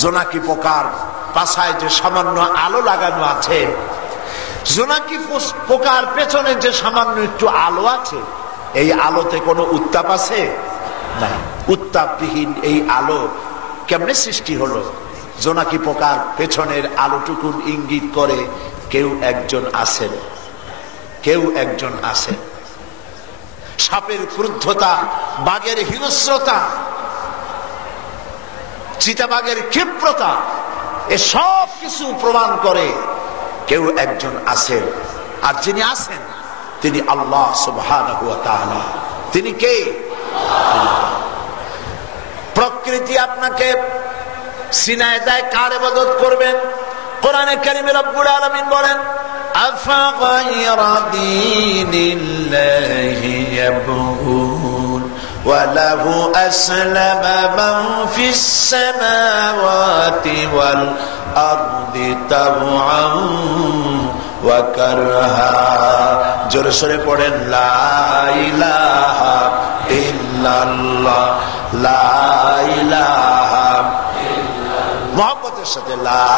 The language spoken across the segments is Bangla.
জোনাকি পোকার পাছায় যে সামান্য আলো লাগানো আছে, জোনাকি পোকার পেছনে যে সামান্য একটু আলো আছে, এই আলোতে কোনো উত্তাপ আছে না। উত্তাপবিহীন এই আলো কেমনে সৃষ্টি হলো? জোনাকি পোকার পেছনের আলোটুকুন ইঙ্গিত করে কেউ একজন আছেন, কেউ একজন আছেন। সাপের ক্রুদ্ধতা, বাঘের হিংস্রতা, চিতাবাঘের ক্ষিপ্রতা, এসব কিছু প্রমাণ করে কেউ একজন আছেন। আর যিনি আছেন তিনি আল্লাহ সুবহানাহু ওয়া তাআলা। তিনি কে? প্রকৃতি আপনাকে সিনায় দেয়, কার ইবাদত করবেন? কোরআনে কারীমে রব্বুল আলামিন বলেন, আফাগায়রা দীনিল্লাহি ইয়াবগুন ওয়া লাহু আসলামা মান ফিস সামাওয়াতি ওয়াল আরদি তাওআন ওয়া কারহা। জোরে সোরে পড়েন, লা ইলাহা ইল্লাল্লাহ, লা ইলাহা ইল্লাল্লাহ। মুহাম্মদের সাথে লা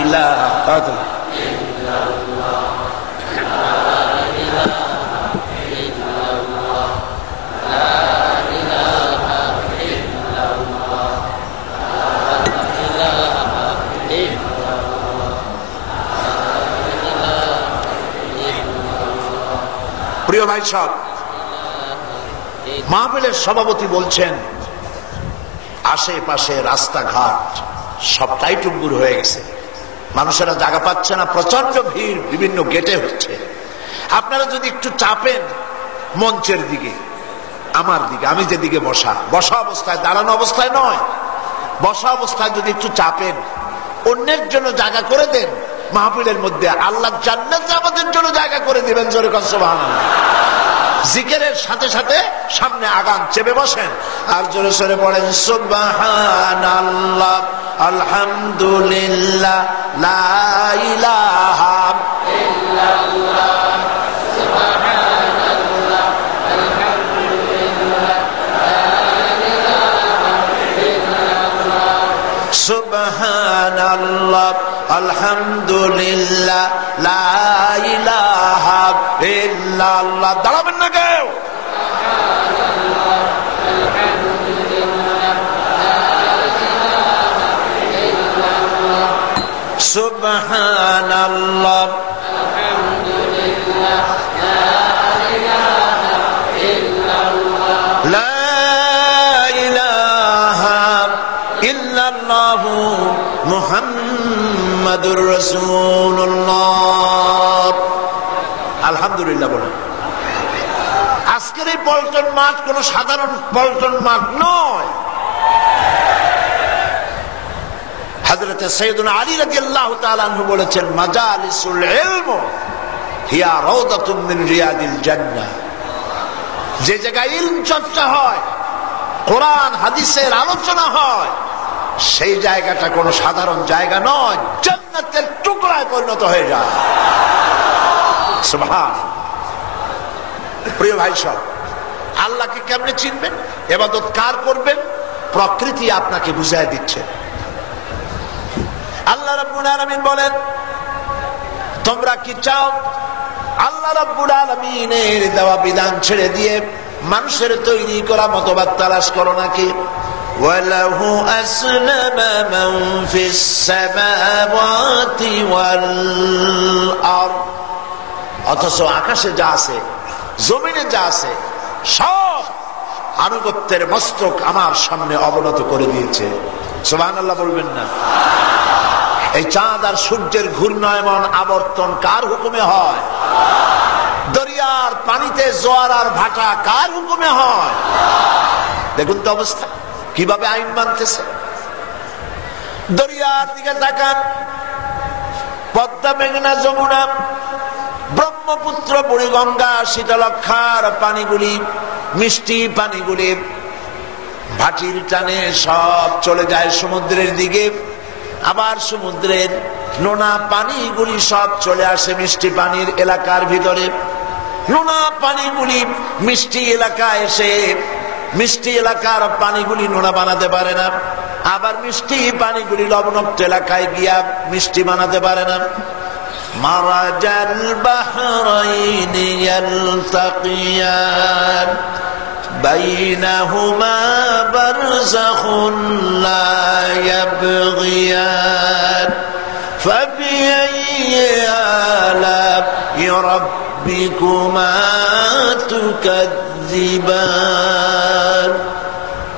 ইলাহা ইল্লাল্লাহ, লা ইলাহা ইল্লাল্লাহ, লা ইলাহা ইল্লাল্লাহ, লা ইলাহা ইল্লাল্লাহ। প্রিয় ভাই সব, মাহফিলের সভাপতি বলছেন আশেপাশে রাস্তাঘাট সবটাই টুম্বুর হয়ে গেছে, মানুষেরা জায়গা পাচ্ছে না, প্রচন্ড ভিড় বিভিন্ন গেটে হচ্ছে। আপনারা যদি একটু চাপেন মঞ্চের দিকে, আমার দিকে, আমি যেদিকে বসা অবস্থায়, দাঁড়ানো অবস্থায় নয়, বসা অবস্থায় যদি একটু চাপেন, অন্যের জন্য জায়গা করে দেন মাহফিলের মধ্যে, আল্লাহ জান্নাতে আমাদের জন্য জায়গা করে দিবেন। জোরে কর সুবহানাল্লাহ। জিকিরের সাথে সাথে সামনে আগান, চেপে বসেন আর জোরে সোরে পড়েন সুবহানাল্লাহ, আলহামদুলিল্লাহ, লা ইলাহা ইল্লাল্লাহ, সুবহানাল্লাহ, আলহামদুলিল্লাহ, লা ইলাহা ইল্লাল্লাহ, সুবহানাল্লাহ, আলহামদুলিল্লাহ, লা ইলাহা ইল্লাল্লাহ। দাঁড়াবেন না কেউ? সুবহানাল্লাহ, আলহামদুলিল্লাহ, লা ইলাহা ইল্লাল্লাহ, লা ইলাহা ইল্লাল্লাহ, মুহাম্মাদুর রাসূলুল্লাহ। আলহামদুলিল্লাহ বলেন। আজকের এই পল্টন মাঠ কোন সাধারণ পল্টন মাঠ নয়। হযরত সাইয়্যিদুনা আলী রাদিয়াল্লাহু তাআলা আনহু বলেছেন, মাজালিসুল ইলম হিয়া রাউদাতুম মিন রিয়াদিল জান্নাহ। যে জায়গায় ইলম চর্চা হয়, কোরআন হাদিসের আলোচনা হয়, সেই জায়গাটা কোনো সাধারণ জায়গা নয়, জান্নাতের টুকরায় পরিণত হয়ে যায়। সুবহানাল্লাহ। প্রিয় ভাই সব, আল্লাহকে কেমনে চিনবেন, ইবাদত কার করবেন? প্রকৃতি আপনাকে বুঝায় দিচ্ছে। আল্লাহ রাব্বুল আলামিন বলেন, তোমরা কি চাও আল্লাহ রাব্বুল আলামিনের দেওয়া বিধান ছেড়ে দিয়ে মানুষের তৈরি করা মতবাদ তালাশ করো নাকি? ওয়ালাহু আসলামা মান ফিস সামাওয়াতি ওয়াল আরদ। অথচ আকাশে যা আছে, জমিনে যা আছে, সব আনুগত্যের মস্তক আমার সামনে অবনত করে দিয়েছে। সুবহানাল্লাহ বলবেন না? এই চাঁদ আর সূর্যের ঘূর্ণায়মান আবর্তন কার হুকুমে হয়? দরিয়ার পানিতে জোয়ার আর ভাটা কার হুকুমে হয়? দেখুন তো অবস্থা, কিভাবে আইন মানতেছে। দরিয়ার দিকে তাকান, পদ্মা, মেঘনা, যমুনা, ব্রহ্মপুত্র, বুড়িগঙ্গা, শীতলক্ষার পানিগুলি, মিষ্টি পানিগুলি ভাটির টানে সব চলে যায় সমুদ্রের দিকে। আবার সমুদ্রের নোনা পানিগুলি সব চলে আসে মিষ্টি পানির এলাকার ভিতরে। নোনা পানিগুলি মিষ্টি এলাকায় এসে মিষ্টি এলাকার পানিগুলি নোনা বানাতে পারে না। আবার মিষ্টি পানিগুলি লবণাক্ত এলাকায় গিয়া মিষ্টি বানাতে পারে না। মারাজাল বাহরাইনি ইয়ালতাকিয়ান বাইনাহুমা বারযাখুন লা ইয়াবগিয়ান ফাবিআইয়ি আলা'i রাব্বিকুমা তুকাযযিবান।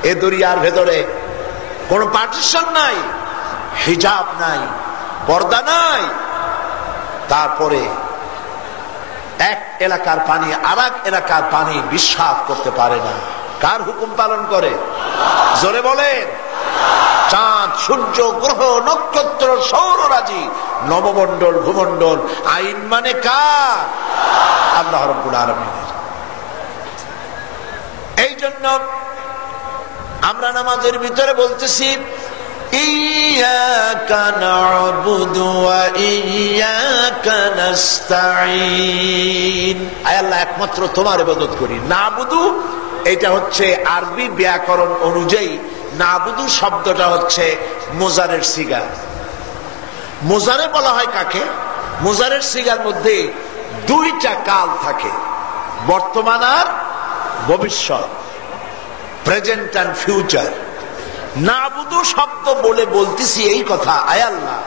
এ দরিয়ার ভেতরে কোন পার্টিশন নাই, হিজাব নাই, পর্দা নাই। তারপরে এক এলাকার পানি আর এক এলাকার পানি বিশ্বাস করতে পারে না। কার হুকুম পালন করে? জোরে বলেন। চাঁদ, সূর্য, গ্রহ, নক্ষত্র, সৌররাজি, নবমণ্ডল, ভূমণ্ডল, আইন মানে কার? আল্লাহ রাব্বুল আলামিনের। এই জন্য আমরা নামাজের ভিতরে বলতেছি ইয়্যাকা না'বুদু ওয়া ইয়্যাকা নাস্তাঈন। আয় আল্লাহ, একমাত্র তোমার ইবাদত করি। না'বুদু এটা হচ্ছে আরবি ব্যাকরণ অনুযায়ী না'বুদু শব্দটা হচ্ছে মুজারের সিগা। মুজারে বলা হয় কাকে? মুজারের সিগার মধ্যে দুইটা কাল থাকে, বর্তমান আর ভবিষ্যৎ, প্রেজেন্ট এন্ড ফিউচার। না'বুদু শব্দ বলে বলতেছি এই কথা, আয় আল্লাহ,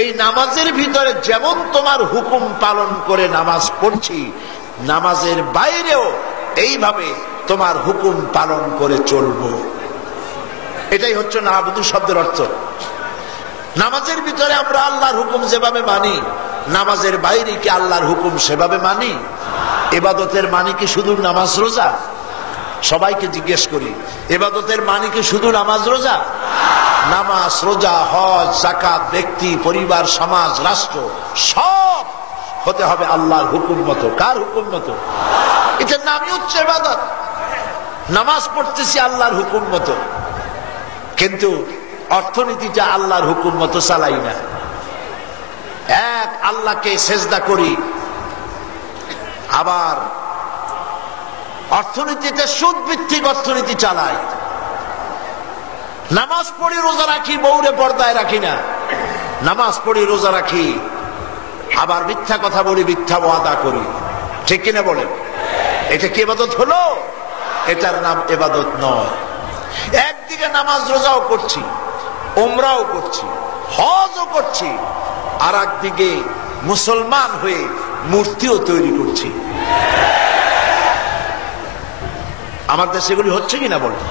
এই নামাজের ভিতরে যেমন তোমার হুকুম পালন করে নামাজ পড়ছি, নামাজের বাইরেও এইভাবে তোমার হুকুম পালন করে চলবো। এটাই হচ্ছে না'বুদু শব্দের অর্থ। নামাজের ভিতরে আমরা আল্লাহর হুকুম যেভাবে মানি, নামাজের বাইরে কি আল্লাহর হুকুম সেভাবে মানি? ইবাদতের মানে কি শুধু নামাজ রোজা? সবাইকে জিজ্ঞেস করি, ইবাদতের মানে কি শুধু নামাজ রোজা? নামাজ, রোজা, হজ, যাকাত, ব্যক্তি, পরিবার, সমাজ, রাষ্ট্র সব হতে হবে আল্লাহর হুকুম মতো। কার হুকুম মতো? এটার নামই হচ্ছে ইবাদত। নামাজ পড়তেছি আল্লাহর হুকুম মতো, কিন্তু অর্থনীতিটা আল্লাহর হুকুম মতো চালাই না। এক আল্লাহকে সেজদা করি, আবার অর্থনীতিতে সুদ ভিত্তিক অর্থনীতি চালাই। নামাজ পড়ি, রোজা রাখি, বউরে পর্দায় রাখি না। নামাজ পড়ি, রোজা রাখি, আবার মিথ্যা কথা বলি, মিথ্যা ওয়াদা করি। ঠিক কিনা বলেন? এটা কি ইবাদত হলো? এটার নাম ইবাদত নয়। একদিকে নামাজ রোজাও করছি, উমরাও করছি, হজও করছি, আর একদিকে মুসলমান হয়ে মূর্তিও তৈরি করছি। আমার দেশে এগুলি হচ্ছে কিনা বলেন?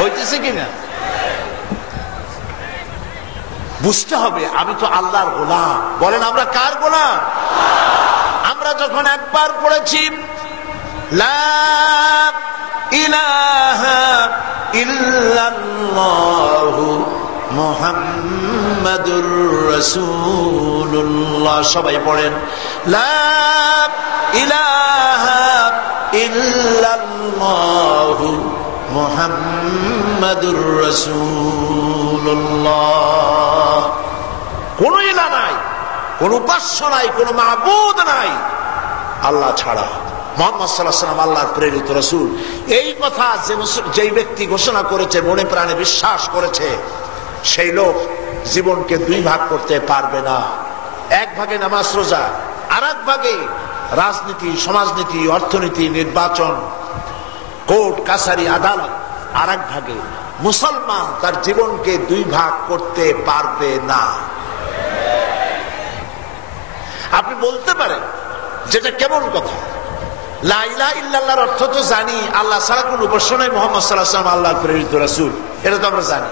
হইতেছে কিনা? বুঝতে হবে আমি তো আল্লাহর গোলাম। বলেন আমরা কার গোলাম? আমরা যখন একবার পড়েছি লা ইলাহা ইল্লাল্লাহু মুহাম্মাদুর রাসূলুল্লাহ, সবাই পড়েন লা ইলাহা ইল্লাল্লাহু মুহাম্মাদুর রাসূলুল্লাহ। কোন ইলাহ নাই, কোন উপাস্য নাই, কোন মাবুদ নাই আল্লাহ ছাড়া। মুহাম্মদ সাল্লাল্লাহু আলাইহি ওয়াসাল্লাম আল্লাহর প্রেরিত রাসূল। এই কথা যে ব্যক্তি ঘোষণা করেছে, মনে প্রাণে বিশ্বাস করেছে, সেই লোক জীবনকে দুই ভাগ করতে পারবে না। এক ভাগে নামাজ রোজা, আর এক ভাগে রাজনীতি, সমাজনীতি, অর্থনীতি, নির্বাচন, কোর্ট কাছারি, আদালত। আর এক ভাগে মুসলমান তার জীবনকে দুই ভাগ করতে পারবে না। আপনি বলতে পারেন যেটা কেমন কথা? লা ইলাহা ইল্লাল্লাহর অর্থ তো জানি, আল্লাহ ছাড়া কোন উপাস্য নাই, মুহাম্মদ সাল্লাল্লাহু আলাইহি ওয়াসাল্লাম আল্লাহর প্রেরিত রাসূল, এটা তো আমরা জানি।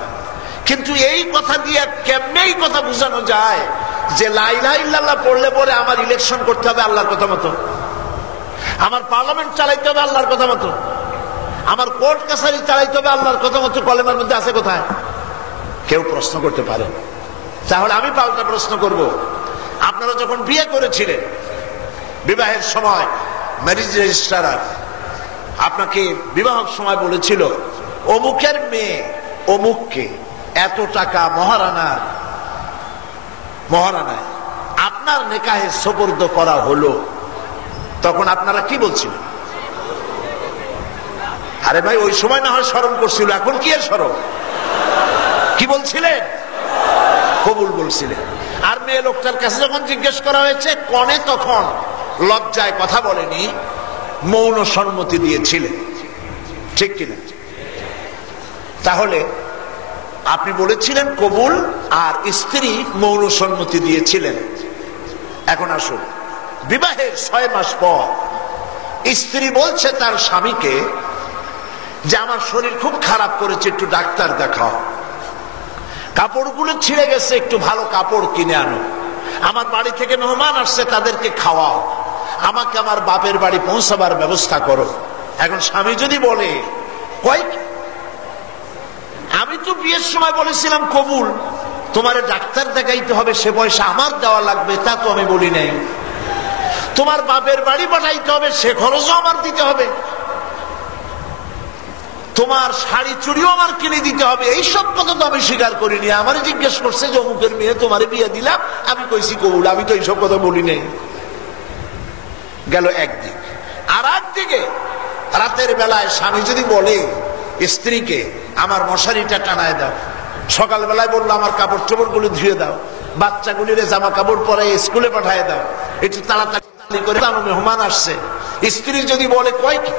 কিন্তু এই কথা দিয়ে কেমনে এই কথা বোঝানো যায় যে লা ইলাহা ইল্লাল্লাহ পড়লে পরে আমার ইলেকশন করতে হবে আল্লাহর কথা মতো, আমার পার্লামেন্ট চালাইতে হবে আল্লাহর কথা মতো, আমার কোর্ট কাছারি চালাইতে হবে আল্লাহর কথা মতো? কলেমার মধ্যে আছে কোথায়? কেউ প্রশ্ন করতে পারে? তাহলে আমি পাল্টা প্রশ্ন করব, আপনারা যখন বিয়ে করেছিলেন, বিবাহের সময় ম্যারেজ রেজিস্ট্রার আপনাকে বিবাহের সময় বলেছিল অমুকের মেয়ে অমুককে এত টাকা মহারানায় আপনার নেকাহে সুপর্দ করা হলো, তখন আপনারা কি বলছিলেন? আরে ভাই, ওই সময় না হয় শরম করছিল, এখন কি এর শরম? কি বলছিলেন? কবুল বলছিলেন। আর মেয়ে লোকটার কাছে যখন জিজ্ঞেস করা হয়েছে, কনে তখন লজ্জায় কথা বলেনি, মৌন সম্মতি দিয়েছিলেন। ঠিক কিনা? তাহলে আপনি বলেছিলেন কবুল, আর স্ত্রী মৌন সম্মতি দিয়েছিলেন। এখন আসুন, বিবাহের 6 মাস পর স্ত্রী বলছে তার স্বামীকে যে আমার শরীর খুব খারাপ করেছে, একটু ডাক্তার দেখাও, কাপড়গুলো ছিঁড়ে গেছে, একটু ভালো কাপড় কিনে আনো, আমার বাড়ি থেকে মেহমান আসছে তাদেরকে খাওয়াও, আমাকে আমার বাপের বাড়ি পৌঁছাবার ব্যবস্থা করো। এখন স্বামী যদি বলে, কই আমি তো বিয়ের সময় বলেছিলাম কবুল, তোমারে ডাক্তার দেখাইতে হবে, সে পয়সা আমার দেওয়া লাগবে, তা তো আমি বলি নাই, তোমার বাপের বাড়ি পাঠাইতে হবে, সে খরচও আমার দিতে হবে, তোমার শাড়ি চুড়িও আমার কিনে দিতে হবে, এইসব কথা তো আমি স্বীকার করিনি। আমার জিজ্ঞেস করছে যে অমুকের মেয়ে তোমারে বিয়ে দিলাম, আমি কইছি কবুল, আমি তো এইসব কথা বলি নাই। গেল একদিক। আর একদিকে রাতের বেলায় স্বামী যদি বলে স্ত্রীকে আমার মশারিটা টানায় দাও, সকালবেলায় বললো আমার কাপড় চোপড় গুলো ধুয়ে দাও, বাচ্চাগুলির জামা কাপড় পরে স্কুলে পাঠায় দাও, একটু তাড়াতাড়ি করে, মেহমান আসছে, স্ত্রী যদি বলে কয় কি,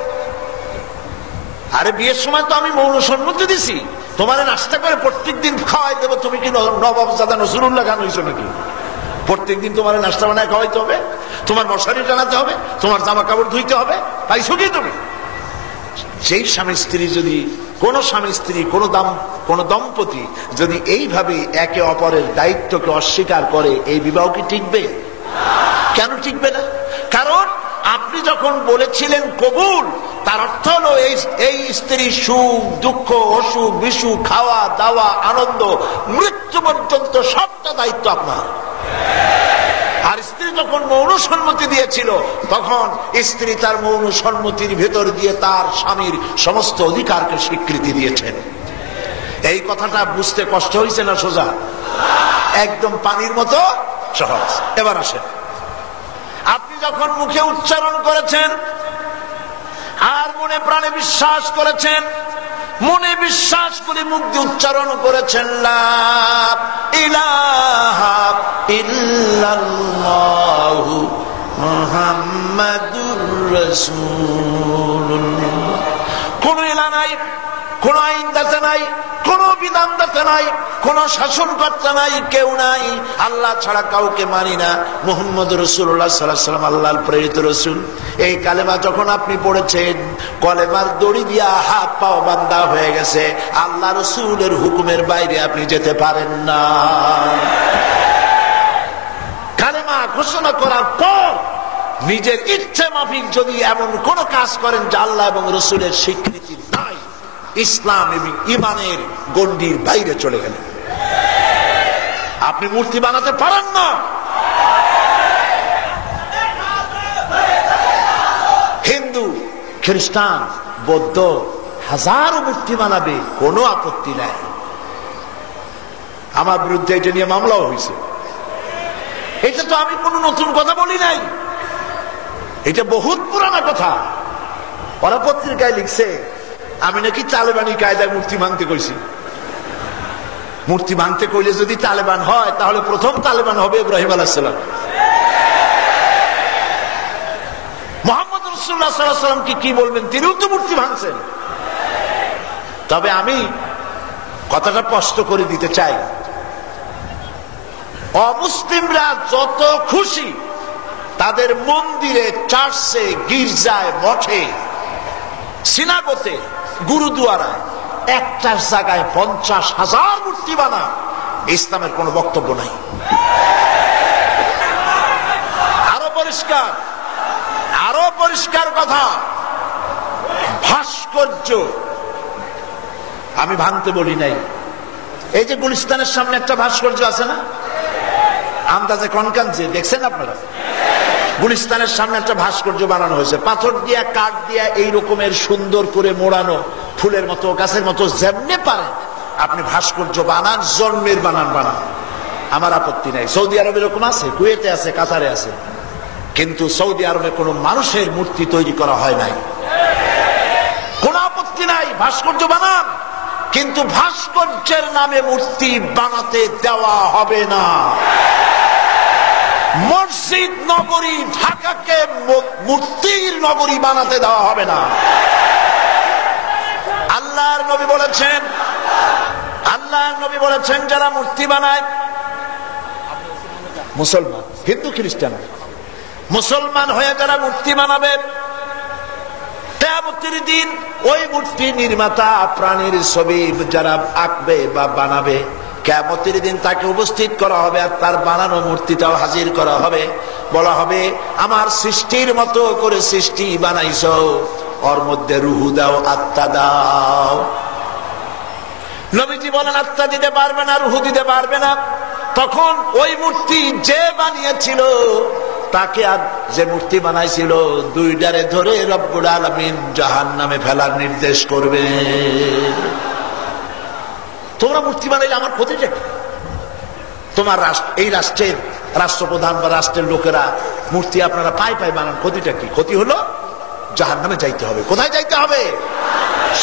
আরে বিয়ের সময় তো আমি মৌন সম্মতি দিছি, তোমার নাস্তা করে প্রত্যেকদিন খাওয়াই দেবো, তুমি কি নবাবজাদা নজরুল্লাহ খান হইছো নাকি? প্রত্যেকদিন তোমার নাস্তা বানায় খাওয়াইতে হবে, তোমার মশারি টানাতে হবে, তোমার জামা কাপড় ধুইতে হবে, পাইছো কি তুমি? সেই স্বামী স্ত্রী যদি, কোন স্বামী স্ত্রী, কোন দম্পতি যদি এইভাবে একে অপরের দায়িত্বকে অস্বীকার করে, এই বিবাহ কি টিকবে? কেন টিকবে না? কারণ আপনি যখন বলেছিলেন কবুল, তার অর্থ হলো এই স্ত্রী সুখ দুঃখ অসুখ বিসুখ, খাওয়া দাওয়া আনন্দ মৃত্যু পর্যন্ত সবটা দায়িত্ব আপনার। আর স্ত্রী যখন মৌন সম্মতি দিয়েছিল, তখন স্ত্রী তার মৌন সম্মতির ভেতর দিয়ে তার স্বামীর সমস্ত অধিকারকে স্বীকৃতি দিয়েছেন। এই কথাটা বুঝতে কষ্ট হয়েছে না সোজা? একদম পানির মতো সহজ। এবার আসেন, আপনি যখন মুখে উচ্চারণ করেছেন আর মনে প্রাণে বিশ্বাস করেছেন, মনে বিশ্বাস করে মুখ দিয়ে উচ্চারণ করেছেন লা ইলাহা ইল্লাল্লাহু মুহাম্মাদুর রাসূলুল্লাহ। কোন ইলাহ নাই, কোন আইনদাতা নাই, কোন বিধানদাতা নাই, কোন শাসনকর্তা নাই, কেউ নাই, আল্লাহ ছাড়া কাউকে মানি না, মুহাম্মদ রাসূলুল্লাহ সাল্লাল্লাহু আলাইহি ওয়াসাল্লাম আল্লাহর প্রেরিত রাসূল। এই কালেমা যখন আপনি পড়েছেন, কলেমার দড়ি দিয়া হাত পাও বান্ধা হয়ে গেছে, আল্লাহ রাসূলের হুকুমের বাইরে আপনি যেতে পারেন না। কালেমা ঘোষণা করার পর নিজের ইচ্ছে মাফিক যদি এমন কোন কাজ করেন যা আল্লাহ এবং রাসূলের স্বীকৃতি নাই, ইসলাম এবং ইমানের গণ্ডির বাইরে চলে গেলেন। আপনি মূর্তি বানাতে পারেন না, হিন্দু খ্রিস্টান বৌদ্ধ হাজারো মূর্তি বানাবে, কোনো আপত্তি নাই। আমার বিরুদ্ধে এটা নিয়ে মামলাও হয়েছে। এটা তো আমি কোনো নতুন কথা বলি নাই, এটা বহুত পুরানা কথা। ওরা পত্রিকায় লিখছে আমি নাকি তালেবানি কায়দায় মূর্তি ভাঙতে কইছি। মূর্তি ভাঙতে কইলে যদি তালেবান হয়, তাহলে প্রথম তালেবান হবে ইব্রাহিম আলাইহিস সালাম। মুহাম্মদ রাসূলুল্লাহ সাল্লাল্লাহু আলাইহি ওয়াসাল্লাম কি বলবেন? তিনিও তো মূর্তি ভাঙছেন। তবে আমি কথাটা স্পষ্ট করে দিতে চাই, অমুসলিমরা যত খুশি তাদের মন্দিরে, চার্চে, গির্জায়, মঠে, সিনাগোতে, গুরুদুয়ারায় একটা জায়গায় 50,000 মূর্তি বানা, ইসলামের কোন বক্তব্য নাই। আরো পরিষ্কার কথা, ভাস্কর্য আমি ভাঙতে বলি নাই। এই যে গুলিস্তানের সামনে একটা ভাস্কর্য আছে না, আন্দাজে কনকাঞ্চে দেখছেন আপনারা? গুলিস্তানের সামনে একটা ভাস্কর্য বানানো হয়েছে, পাথর দিয়া কাঠ দিয়া এই রকমের সুন্দর করে মোড়ানো, ফুলের মতো গাছের মতো, যেমনে পারেন আপনি ভাস্কর্য বানান, জন্মের বানান, আমার আপত্তি নাই। সৌদি আরবে এরকম আছে, কুয়েতে আছে, কাতারে আছে, কিন্তু সৌদি আরবে কোনো মানুষের মূর্তি তৈরি করা হয় নাই। কোন আপত্তি নাই, ভাস্কর্য বানান, কিন্তু ভাস্কর্যের নামে মূর্তি বানাতে দেওয়া হবে না। মসজিদ নগরী ঢাকাকে মূর্তির নগরী বানাতে দেওয়া হবে না। আল্লাহর নবী বলেছেন যারা মূর্তি বানায়, মুসলমান, হিন্দু খ্রিস্টান, মুসলমান হয়ে যারা মূর্তি বানাবে, কিয়ামতের দিন ওই মূর্তি নির্মাতা প্রাণীর ছবি যারা আঁকবে বা বানাবে, কিয়ামতের দিন তাকে উপস্থিত করা হবে আর তার বানানো মূর্তিটাও হাজির করা হবে। বলা হবে, আমার সৃষ্টির মতো করে সৃষ্টি বানাইছো, ওর মধ্যে রুহু দাও, আত্মা দাও। নবীজি বলেন আত্মা দিতে পারবে না, রুহু দিতে পারবে না। তখন ওই মূর্তি যে বানিয়েছিল তাকে, আর যে মূর্তি বানাইছিল, দুইটারে ধরে রব্বুল আলামিন জাহান্নামে ফেলার নির্দেশ করবে। তোমরা মূর্তি বানাইলে আমার ক্ষতিটা কি? তোমার এই রাষ্ট্রের রাষ্ট্রপ্রধান বা রাষ্ট্রের লোকেরা মূর্তি আপনারা পাই বানান, ক্ষতিটা কি? ক্ষতি হলো জাহান্নামে যাইতে হবে। কোথায় যাইতে হবে?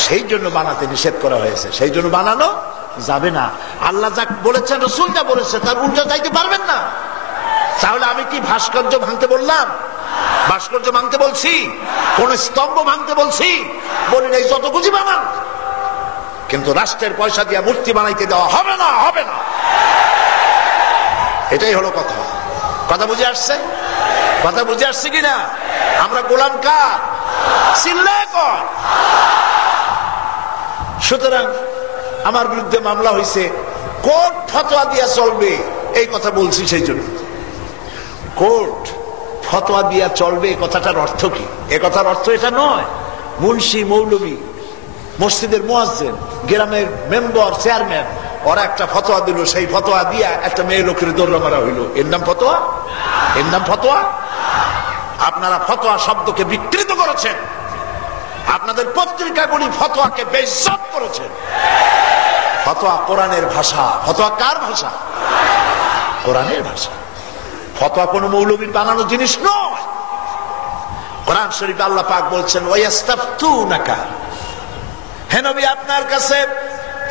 সেই জন্য বানাতে নিষেধ করা হয়েছে, সেই জন্য বানানো যাবে না। আল্লাহ যা বলেছেন, রাসূল যা বলেছে, তার উল্টা যাইতে পারবেন না। তাহলে আমি কি ভাস্কর্য ভাঙতে বললাম? ভাস্কর্য ভাঙতে বলছি? কোন স্তম্ভ ভাঙতে বলছি? বলি নাই, যত খুশি বানান, কিন্তু রাষ্ট্রের পয়সা দিয়ে মূর্তি বানাইতে দেওয়া হবে না, হবে না। এটাই হলো কথা। কথা বুঝে আসছে? কথা বুঝে আসছে কিনা? আমরা গোলাম কার? চিল্লায় কর। সুতরাং আমার বিরুদ্ধে মামলা হয়েছে, কোর্ট ফতোয়া দিয়া চলবে, এই কথা বলছি। সেই জন্য কোর্ট ফতোয়া দিয়া চলবে, কথাটার অর্থ কি? এ কথার অর্থ এটা নয়। মুন্সি, মৌলবী, মসজিদের মুয়াজ্জিন, গ্রামের মেম্বার, চেয়ারম্যান, ওরা একটা ফতোয়া দিল, সেই ফতোয়া দিয়া একটা মেয়ে লোকের দৌড় মারা হইল, এর নাম ফতোয়া? এর নাম ফতোয়া? আপনারা ফতোয়া শব্দকে বিকৃত করেছেন, আপনাদের পত্রিকাগুলি ফতোয়াকে বেইজ্জত করেছেন। ফতোয়া কোরআনের ভাষা। ফতোয়া কার ভাষা? কোরআনের ভাষা। ফতোয়া কোন মৌলবীর বানানো জিনিস নয়। কোরআন শরীফে আল্লাহ পাক বলছেন, ওয়াস্তাফতুনাকা, হে নবী আপনার কাছে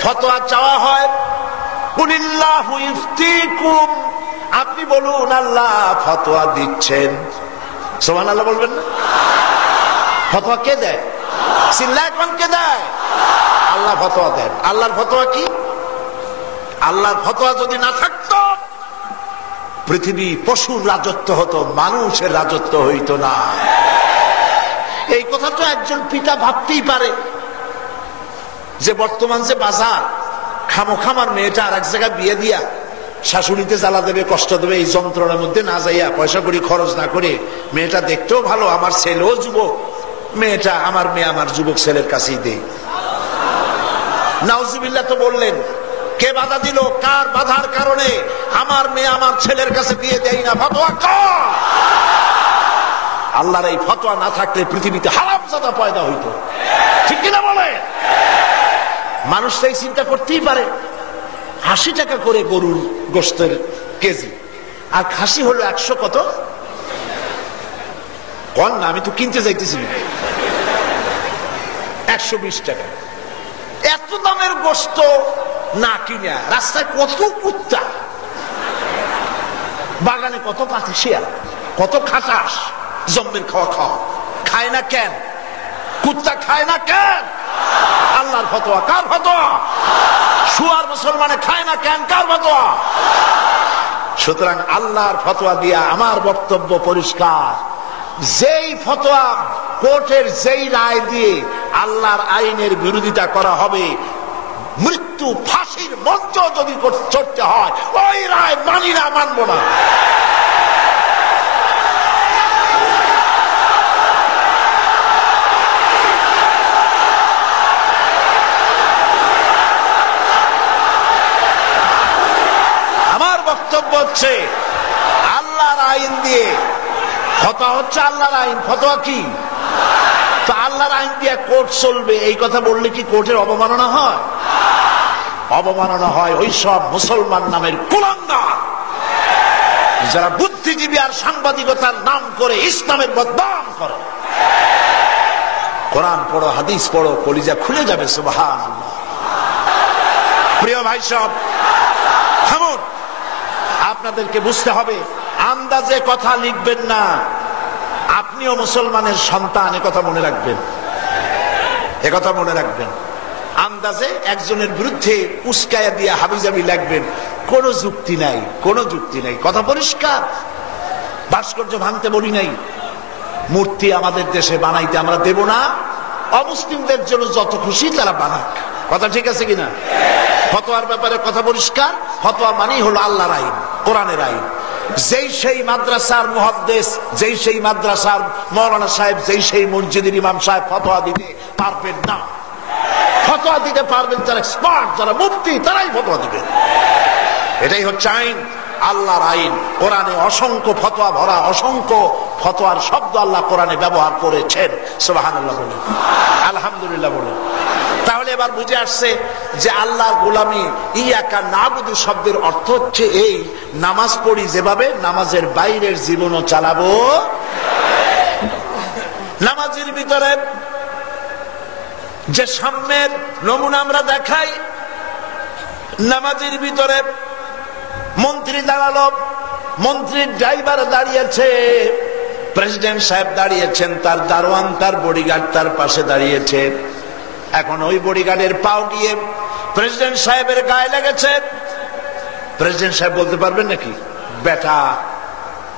ফতোয়া চাওয়া হয়, কুলিল্লাহু ইফতিকুম, আপনি বলুন আল্লাহ ফতোয়া দিচ্ছেন। সুবহানাল্লাহ বলবেন না? ফতোয়া কে দেয়? চিল্লায় কোন কে দেয়? আল্লাহ ফতোয়া দেন। আল্লাহর ফতোয়া কি? আল্লাহর ফতোয়া যদি না থাকতো, পৃথিবী পশুর রাজত্ব হতো, মানুষের রাজত্ব হইতো না। এই কথা তো একজন পিতা ভাবতেই পারে যে বর্তমান যে বাজার, খামোখামার মেয়েটা আর এক জায়গায় বিয়ে দিয়া শাশুড়িতে জ্বালা দেবে, কষ্ট দেবে, এই যন্ত্রণার মধ্যে না যাইয়া, পয়সা করি খরচ না করে, মেয়েটা দেখতেও ভালো, আমার ছেলেও যুবক, মেয়েটা আমার মেয়ে আমার যুবক ছেলের কাছেই দেই। নাউজুবিল্লাহ তো বললেন, কে বাধা দিল? কার বাধার কারণে আমার মেয়ে আমার ছেলের কাছে দিয়ে দেয় না? ফতোয়া কার? আল্লাহর এই ফতোয়া না থাকলে পৃথিবীতে হারামজাদা পয়দা হইতো। ঠিক কিনা বলে? মানুষ তাই চিন্তা করতেই পারে, 80 টাকা করে গরুর গোশতের কেজি, আর খাসি হলো 100 কত? কন না, আমি তো কিনতে যাইতেছি না, 120 টাকা। এত দামের গোশত না কিনা রাস্তায় কত কুত্তা, বাগানে কত পাতিশিয়া, কত খাটাস, জম্মের খাওয়া খাওয়া, খায় না কেন? কুত্তা খায় না কেন? আল্লাহর ফতোয়া। কার ফতোয়া? শুয়ার মুসলমানে খায় না কেন? কার ফতোয়া? সুতরাং আল্লাহর ফতোয়া দিয়া আমার বক্তব্য পরিষ্কার, যেই ফতোয়া কোর্টের যেই রায় দিয়ে আল্লাহর আইনের বিরোধিতা করা হবে, মৃত্যু ফাঁসির মঞ্চ যদি চড়তে হয়, ওই রায় মানি না, মানব না। আমার বক্তব্য হচ্ছে, আল্লাহর আইন দিয়ে ফতোয়া হচ্ছে আল্লাহর আইন। ফতোয়া কি? তো আল্লাহর আইন দিয়ে কোর্ট চলবে, এই কথা বললে কি কোর্টের অবমাননা হয়? অবমাননা হয় ওই সব মুসলমান নামের কুলাঙ্গার যারা বুদ্ধিজীবী আর সাংবাদিকতার নাম করে ইসলামের বদনাম করে। কোরআন পড়ো, হাদিস পড়ো, কলিজা খুলে যাবে। সুবহানাল্লাহ। প্রিয় ভাই সব থামুন, আপনাদেরকে বুঝতে হবে, আন্দাজে কথা লিখবেন না। আপনিও মুসলমানের সন্তান, একথা মনে রাখবেন, একথা মনে রাখবেন। আন্দাজে একজনের বিরুদ্ধে উস্কায়া দিয়ে হাবিজাবি লাগবেন, কোনো যুক্তি নাই, কোনো যুক্তি নাই। কথা পরিষ্কার। ভাস্কর্য ভাঙতে বলি নাই, মূর্তি আমাদের দেশে বানাইতে আমরা দেব না। অমুসলিমদের জন্য যত খুশি তারা বানাক, কথা ঠিক আছে কিনা? ফতোয়ার ব্যাপারে কথা পরিষ্কার। ফতোয়া মানেই হলো আল্লাহর আইন, কোরআনের আইন। যেই সেই মাদ্রাসার মুহাদ্দিস, যেই সেই মাদ্রাসার মাওলানা সাহেব, যেই সেই মসজিদের ইমাম সাহেব ফতোয়া দিতে পারবেন না। ফতোয়া দিতে পারবেন যারা এক্সপার্ট, যারা মুফতি, তারাই ফতোয়া দিবেন। এটাই হচ্ছে আইন, আল্লাহর আইন। কোরআনে অসংখ্য ফতোয়া ভরা, অসংখ্য ফতোয়ার শব্দ আল্লাহ কোরআনে ব্যবহার করেছেন। সুবহানাল্লাহ বলেন, আলহামদুলিল্লাহ বলেন। তাহলে এবার বুঝে আসছে যে আল্লাহর গোলামি, ইয়াকা নাবুদু শব্দের অর্থ হচ্ছে এই, নামাজ পড়ি যেভাবে, নামাজের বাইরের জীবনও চালাবো। নামাজের ভিতরে যে সাম্যের নমুনা আমরা দেখাই, নামাজের ভিতরে মন্ত্রী দাঁড়ালো, মন্ত্রীর ড্রাইভার দাঁড়িয়েছে, প্রেসিডেন্ট সাহেব দাঁড়িয়েছেন, তার দারোয়ান, তার বডিগার্ড তার পাশে দাঁড়িয়েছে। এখন ওই বডিগার্ডের পাও গিয়ে প্রেসিডেন্ট সাহেবের গায়ে লেগেছে। প্রেসিডেন্ট সাহেব বলতে পারবেন নাকি, বেটা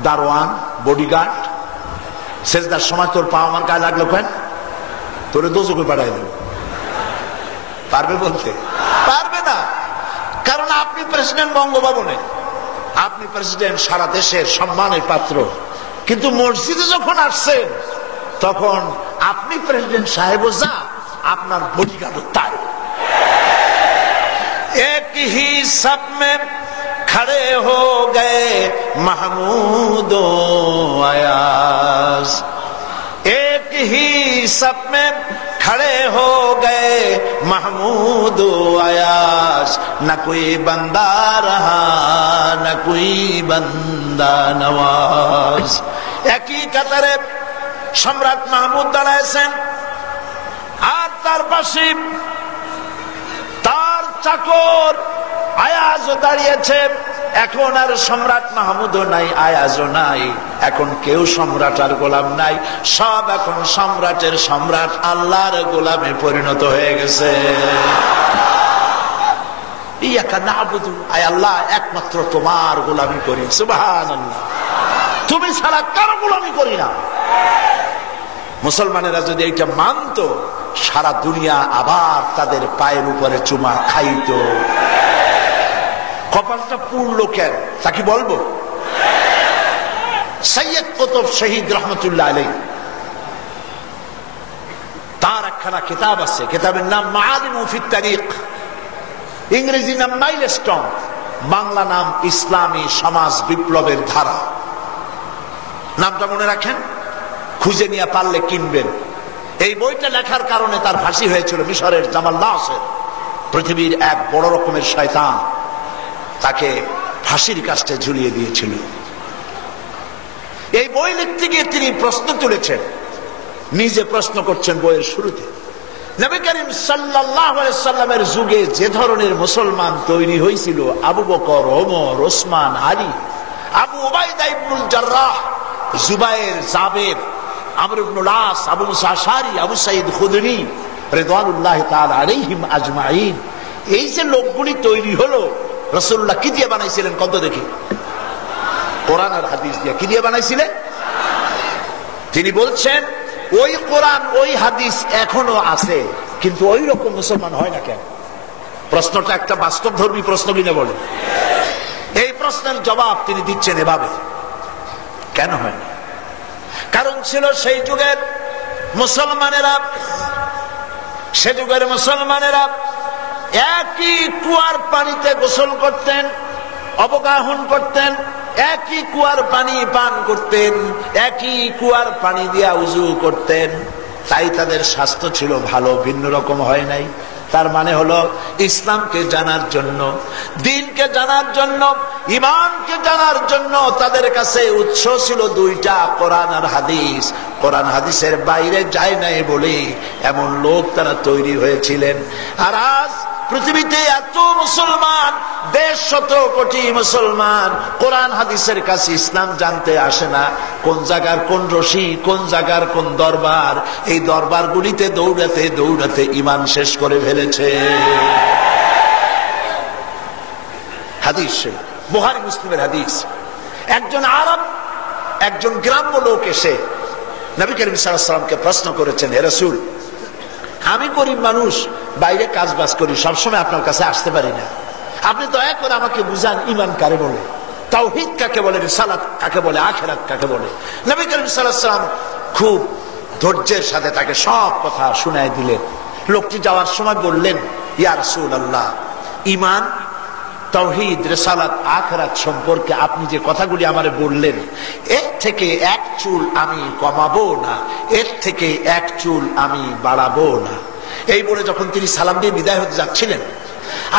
দারোয়ান, বডিগার্ড, সেজদার সময় তোর পা আমার গায়ে লাগলো কেন, তোরে দোজখে পাঠাই দেব? পারবে বলতে? পারবে না। কারণ আপনি প্রেসিডেন্ট বঙ্গভবনে, আপনি প্রেসিডেন্ট, সারা দেশের সম্মানের পাত্র। কিন্তু মসজিদে যখন আসছেন, তখন আপনি প্রেসিডেন্ট সাহেবও যা, আপনার বডিগার্ডও তাই। এক হি সব মে খড়ে হো গয়ে মাহমুদ ও আয়াজ, এক হি সব মে खड़े हो गए महमूद अयाज, न कोई बंदा रहा न कोई बंदा नवाज। একই কাতারে সম্রাট মাহমুদ দাঁড়াইছেন, আর তার পাশে তার চাকর আয়াজও দাঁড়িয়েছে। এখন আর সম্রাট মাহমুদও নাই, আয়াজও নাই। এখন কেউ সম্রাট আর গোলাম নাই, সব এখন সম্রাটের সম্রাট আল্লাহর গোলামে পরিণত হয়ে গেছে। ইয়াকা নাবুদু, আয় আল্লাহ একমাত্র তোমার গোলামি করি। সুবহানাল্লাহ, তুমি ছাড়া কারো গোলামি করি না। মুসলমানেরা যদি এইটা মানতো, সারা দুনিয়া আবার তাদের পায়ের উপরে চুমা খাইতো। কপালটা পুরলো কেন তা কি বলবো? সৈয়দ কুতুব শহীদ রহমতুল্লাহ আলাইহি, তার একখানা কিতাব আছে, কিতাবের নাম মাআলিমু ফিত তারিক, ইংরেজি নাম মাইলস্টোন, বাংলা নাম ইসলামী সমাজ বিপ্লবের ধারা। নামটা মনে রাখেন, খুঁজে নিয়ে পারলে কিনবেন। এই বইটা লেখার কারণে তার ফাঁসি হয়েছিল মিশরের জামাল নাসের, পৃথিবীর এক বড় রকমের শয়তান, তাকে ফাঁসির কাস্টে ঝুলিয়ে দিয়েছিল। এই বই লিখতে গিয়ে তিনি প্রশ্ন তুলেছেন, নিজে প্রশ্ন করছেন বইয়ের শুরুতে, নবী করিম সাল্লাল্লাহু আলাইহি সাল্লামের যুগে যে ধরনের মুসলমান তৈরি হয়েছিল, আবু বকর, ওমর, ওসমান, আলী, আবু উবাইদা ইবনুল জাররাহ, জুবায়ের, জাবের, আমর ইবনুল আস, আবু মুসা আশআরী, আবু সাঈদ খুদরি রিদওয়ানুল্লাহি তাআলা আলাইহিম আজমাইন, এই যে লোকগুলি তৈরি হলো, রাসূলুল্লাহ কি দিয়ে বানাইছিলেন কত দেখি? কোরআন আর হাদিস দিয়ে। কি দিয়ে বানাইছিলেন? তিনি বলছেন ওই কোরআন ওই হাদিস এখনো আছে, কিন্তু ওই রকম মুসলমান হয় না কেন? প্রশ্নটা একটা বাস্তবধর্মী প্রশ্ন কিনা বলে। এই প্রশ্নের জবাব তিনি দিচ্ছেন এভাবে, কেন হয় না? কারণ ছিল সেই যুগের মুসলমানেরা, সে যুগের মুসলমানেরা একই কুয়ার পানিতে গোসল করতেন, অবগাহন করতেন, একই কুয়ার পানি পান করতেন, একই কুয়ার পানি দিয়া উযু করতেন। তাই তাদের স্বাস্থ্য ছিল ভালো, ভিন্ন রকম হয় নাই। তার মানে হলো ইসলামকে জানার জন্য, দ্বীনকে জানার জন্য, ঈমানকে জানার জন্য তাদের কাছে উৎস ছিল দুইটা, কোরআন আর হাদিস। কোরআন হাদিসের বাইরে যায় নাই বলে এমন লোক তারা তৈরি হয়েছিলেন। আর আজ পৃথিবীতে এত মুসলমান, 150 কোটি মুসলমান কোরআন হাদিসের কাছে ইসলাম জানতে আসে না। কোন জায়গার কোন রশি, কোন জায়গার কোন দরবার, এই দরবারগুলিতে দৌড়াতে দৌড়াতে ঈমান শেষ করে ফেলেছে। হাদিস বুখারী মুসলিমের হাদিস। একজন আরব, একজন গ্রাম্য লোক এসে নবী করিম সাল্লাল্লাহু আলাইহি ওয়াসাল্লামকে প্রশ্ন করেছেন, হে রাসূল, আমি গরিব মানুষ, বাইরে কাজ বাজ করি, সবসময় আপনার কাছে আসতে পারি না, আপনি দয়া করে আমাকে বুঝান ঈমান কারে বলে, তাওহীদ কাকে বলে, রিসালাত কাকে বলে, আখিরাত কাকে বলে। নবী করিম সাল্লাল্লাহু আলাইহি ওয়াসাল্লাম খুব ধৈর্যের সাথে তাকে সব কথা শুনায় দিলেন। লোকটি যাওয়ার সময় বললেন, ইয়া রাসূলুল্লাহ, ঈমান, তাওহীদ, রিসালাত, আখিরাত সম্পর্কে আপনি যে কথাগুলি আমারে বললেন, এর থেকে এক চুল আমি কমাবো না, এর থেকে এক চুল আমি বাড়াবো না। এই বলে যখন তিনি সালাম দিয়ে বিদায় হতে যাচ্ছিলেন,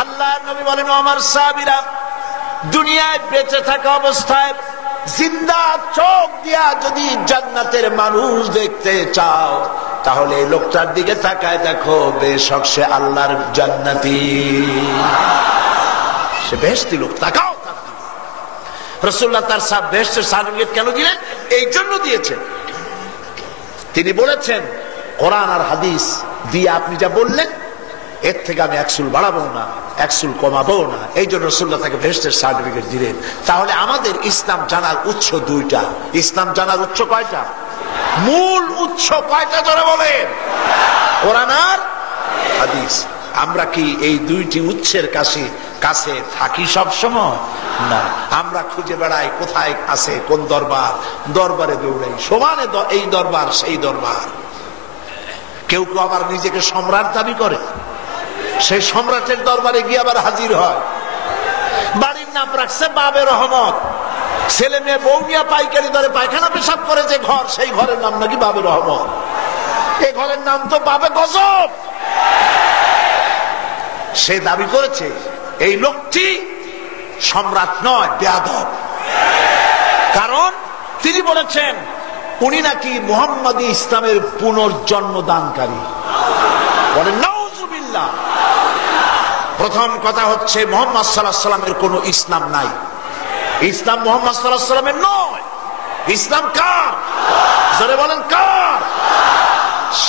আল্লাহর নবী বলেন, ও আমার সাহাবীরা, দুনিয়ায় বেঁচে থাকা অবস্থায় জিন্দা চোখ দিয়া যদি জান্নাতের মানুষ দেখতে চাও, তাহলে এই লোকটার দিকে তাকায় দেখো, বেশক সে আল্লাহর জান্নাতি, সে বেহেশতি লোক, তাকাও। রাসূলুল্লাহ তার বেহেশতের সার্টিফিকেট কেন দিলেন? এই জন্য দিয়েছেন, তিনি বলেছেন কোরআন আর হাদিস দিয়ে আপনি যা বললেন, এর থেকে আমি এক চুল বাড়াবো না, এক চুল কমাবো না। এই জন্য রাসূলুল্লাহ তাকে বেহেশতের সার্টিফিকেট দিলেন। তাহলে আমাদের ইসলাম জানার উৎস দুইটা। ইসলাম জানার উৎস কয়টা? মূল উৎস কয়টা জোরে বলেন? কোরআন আর হাদিস। আমরা কি এই দুইটি উৎসের কাছে কাছে থাকি সব সময়? না, আমরা খুঁজে বেড়াই কোথায় আছে কোন দরবার, দরবারে দৌড়াই, সমানে এই দরবার সেই দরবার। কেউ কেউ আবার নিজেকে সম্রাট দাবি করে, সেই সম্রাটের দরবারে গিয়ে আবার হাজির হয়। বাড়ির নাম রাখছে বাবে রহমত, ছেলে মেয়ে বউ নিয়ে পাইকারি দরে পায়খানা পেশাব করে যে ঘর, সেই ঘরের নাম নাকি বাবে রহমত। এই ঘরের নাম তো বাবে গজব। সে দাবি করেছে এই লোকটি সম্রাট নয়, বেয়াদব। কারণ তিনি বলেছেন উনি নাকি মুহাম্মাদি ইসলামের পুনর্জন্ম দানকারী। বলেন নাউজুবিল্লাহ। প্রথম কথা হচ্ছে মুহাম্মদ সাল্লাল্লাহু আলাইহি ওয়াসাল্লামের কোন ইসলাম নাই। ইসলাম মুহাম্মদ সাল্লাল্লাহু আলাইহি ওয়াসাল্লামের নয়। ইসলাম কার? জোরে বলেন কার?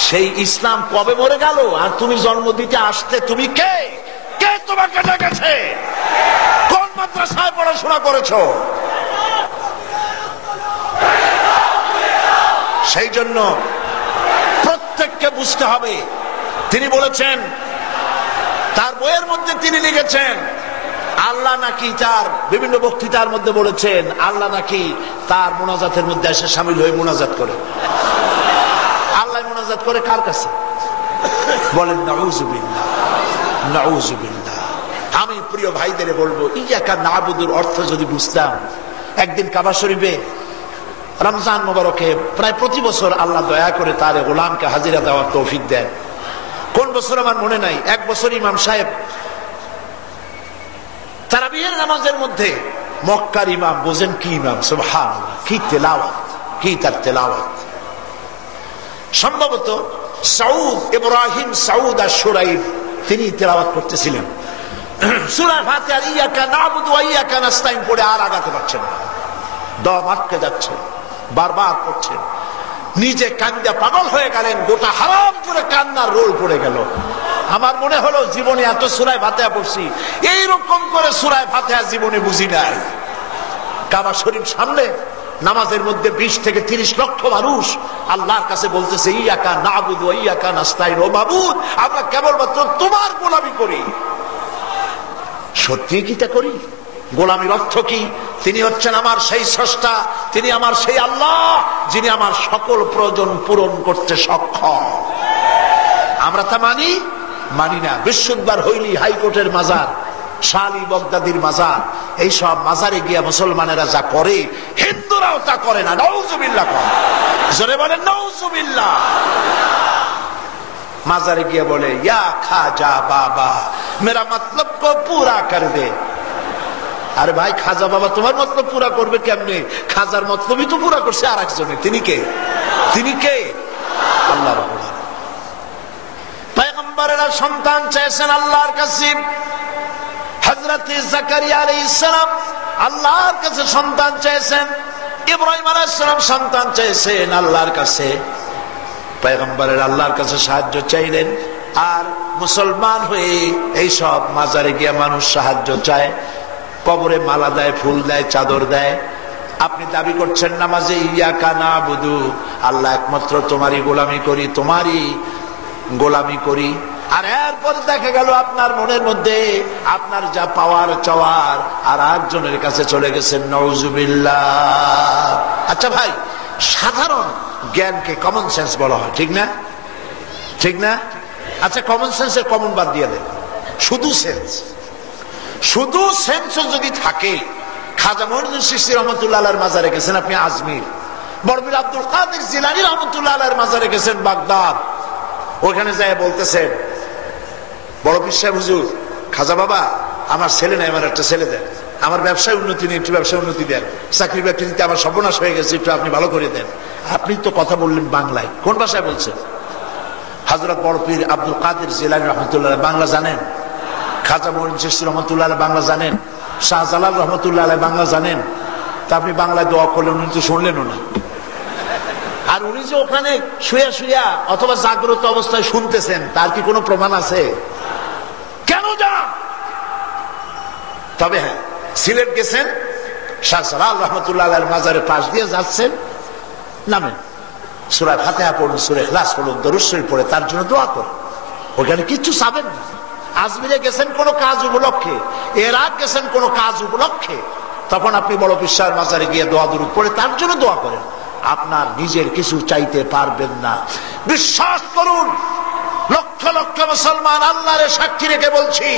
সেই ইসলাম কবে মরে গেল? আর তুমি জন্ম দিতে আসতে তুমি কে? কে তোমাকে ডেকেছে? কোন মাদ্রাসায় পড়াশোনা করেছো? সেই জন্য প্রত্যেককে বুঝতে হবে। তিনি বলেছেন, তার বইয়ের মধ্যে তিনি লিখেছেন, আল্লাহ নাকি তার বিভিন্ন বক্তৃতার মধ্যে বলেছেন, আল্লাহ নাকি তার মুনাজাতের মধ্যে এসে শামিল হয়ে মুনাজাত করে। আল্লাহ মুনাজাত করে কার কাছে? বলেন নাউজুবিল্লাহ, নাউজুবিল্লাহ। আমি প্রিয় ভাইদের বলবো, ইয়াকা নাবুদুর অর্থ যদি বুঝতাম, একদিন কাবা শরীফে রমজান মোবারকে প্রায় প্রতি বছর আল্লাহ দয়া করে তার গোলামকে হাজিরা দেওয়ার তৌফিক দেন। কোন বছর আমার মনে নাই, এক বছর ইমাম সাহেব তারাবিহের নামাজের মধ্যে মক্কার ইমাম, বোঝেন কি ইমাম, সুবহানাল্লাহ, কি তেলাওয়াত, কি তার তেলাওয়াত। সম্ভবত সাউদ ইব্রাহিম সাউদ আশ-শুরাইব তিনি তেলাওয়াত করতেছিলেন সূরা ফাতিহা, ইয়াকা নাবুদু ওয়া ইয়াকা নাস্তাইন পড়ে আর আগাতে পারছেন না, দম আটকে যাচ্ছে, বারবার পড়ছেন। নিজে কান্দা পাগল হয়ে গেলেন, গোটা হারাম জুড়ে কান্নার রোল পড়ে গেল। আমার মনে হলো জীবনে এত সূরা ফাতিহা পড়ছি, এইরকম করে সূরা ফাতিহা জীবনে বুঝি নাই। কাবা শরীফ সামনে নামাজের মধ্যে 20 থেকে 30 লক্ষ মানুষ আল্লাহর কাছে বলতেছে, ইয়াকা নাবুদু ওয়া ইয়াকা নাস্তাইন, ও মাবুদ আমরা কেবলমাত্র তোমার গোলামি করি। সত্যি কি তা করি? গোলামির অর্থ কি? তিনি হচ্ছেন আমার সেই স্রষ্টা, তিনি আমার সেই আল্লাহ যিনি আমার সকল প্রয়োজন পূরণ করতে সক্ষম। আমরা তা মানি? মানি না। বৃহস্পতিবার হইলি হাইকোর্টের মাজার, শালি বগদাদির মাজার, এইসব মাজারে গিয়া মুসলমানেরা যা করে হিন্দুরাও তা করে না। নাউজুবিল্লাহ। জোরে বলেন নাউজুবিল্লাহ। মাজারে গিয়ে বলে, ইয়া খাজা বাবা মেরা মতলব কো পুরা কর দে। আরে ভাই, খাজা বাবা তোমার মতলব পুরা করবে কেমনে? খাজার মতলবই তো পুরা করছে আর একজনে। তিনি কে? তিনি কে? আল্লাহ রাব্বুল আলামিন। পয়গম্বরেরা সন্তান চেয়েছেন আল্লাহর কাছে। হযরত জাকারিয়া আলাইহিস সালাম আল্লাহর কাছে সন্তান চেয়েছেন, ইব্রাহিম আলাইহিস সালাম সন্তান চেয়েছেন আল্লাহর কাছে, পয়গম্বরের আল্লাহর কাছে সাহায্য চাইলেন। আর মুসলমান হয়ে এই সব মাজারে গিয়ে মানুষ সাহায্য চায়, কবরে মালা দেয়, ফুল দেয়, চাদর দেয়। আপনি দাবি করছেন নামাজে ইয়াকা নাবুদু, আল্লাহ একমাত্র তোমারই গোলামি করি, তোমারই গোলামি করি। আর এরপর দেখা গেল আপনার মনের মধ্যে আপনার যা পাওয়ার চাওয়ার আর একজনের কাছে চলে গেছেন, নাউজুবিল্লাহ। আচ্ছা ভাই, সাধারণ জ্ঞানকে কমন সেন্স বলা হয়, ঠিক না? ঠিক না? আচ্ছা, কমন সেন্সের কমন বাদ দিয়ে দেন, শুধু সেন্স। শুধু সেন্সও যদি থাকে, খাজা মঈনুদ্দিন চিশতি রহমাতুল্লাহ আলাইহির মাজারে গেছেন আপনি আজমির, বড়পীর আব্দুল কাদের জিলানী রহমাতুল্লাহ আলাইহির মাজারে গেছেন বাগদাদ, ওখানে যায় বলতেছেন, বড় পীর সাহেব হুজুর, খাজা বাবা আমার ছেলে নেই, আমার একটা ছেলে দেন, আমার ব্যবসায় উন্নতি নেই, একটু ব্যবসায় উন্নতি দেন, চাকরি বাকরিতে আমার সর্বনাশ হয়ে গেছে, একটু আপনি ভালো করে দেন। আপনি তো কথা বললেন বাংলায়, কোন ভাষায় বলছেন? হযরত বড় পীর আব্দুল কাদের জিলানী রহমাতুল্লাহ বাংলা জানেন? খাজা মঈনুদ্দিন চিশতি রহমাতুল্লাহ বাংলা জানেন? শাহজালাল রহমাতুল্লাহ বাংলা জানেন? তা আপনি বাংলায় দোয়া করলেন, উনি তো শুনলেনও না। আর উনি যে ওখানে শুয়া শুয়া অথবা জাগ্রত অবস্থায় শুনতেছেন, তার কি কোনো প্রমাণ আছে? কেন যান? তবে হ্যাঁ, সিলেট গেছেন, শাহজালাল রহমাতুল্লাহ মাজারের পাশ দিয়ে যাচ্ছেন, নামেন, সূরা ফাতিহা পড়ুন, সূরা ইখলাস পড়ুন, দরুদ শরীফ পড়ে তার জন্য দোয়া করুন। ওখানে কিচ্ছু চাবেন না। আজমিরে গেছেন কোনো কাজ উপলক্ষে, এরাক গেছেন কোনো কাজ উপলক্ষে, তখন আপনি বড় পীর সাহেবের মাজারে গিয়ে দোয়া দরুদ পড়ে তার জন্য দোয়া করেন। আপনার নিজের কিছু চাইতে পারবেন না। বিশ্বাস করুন, লক্ষ লক্ষ মুসলমান আল্লাহরে সাক্ষী রেখে বলছি,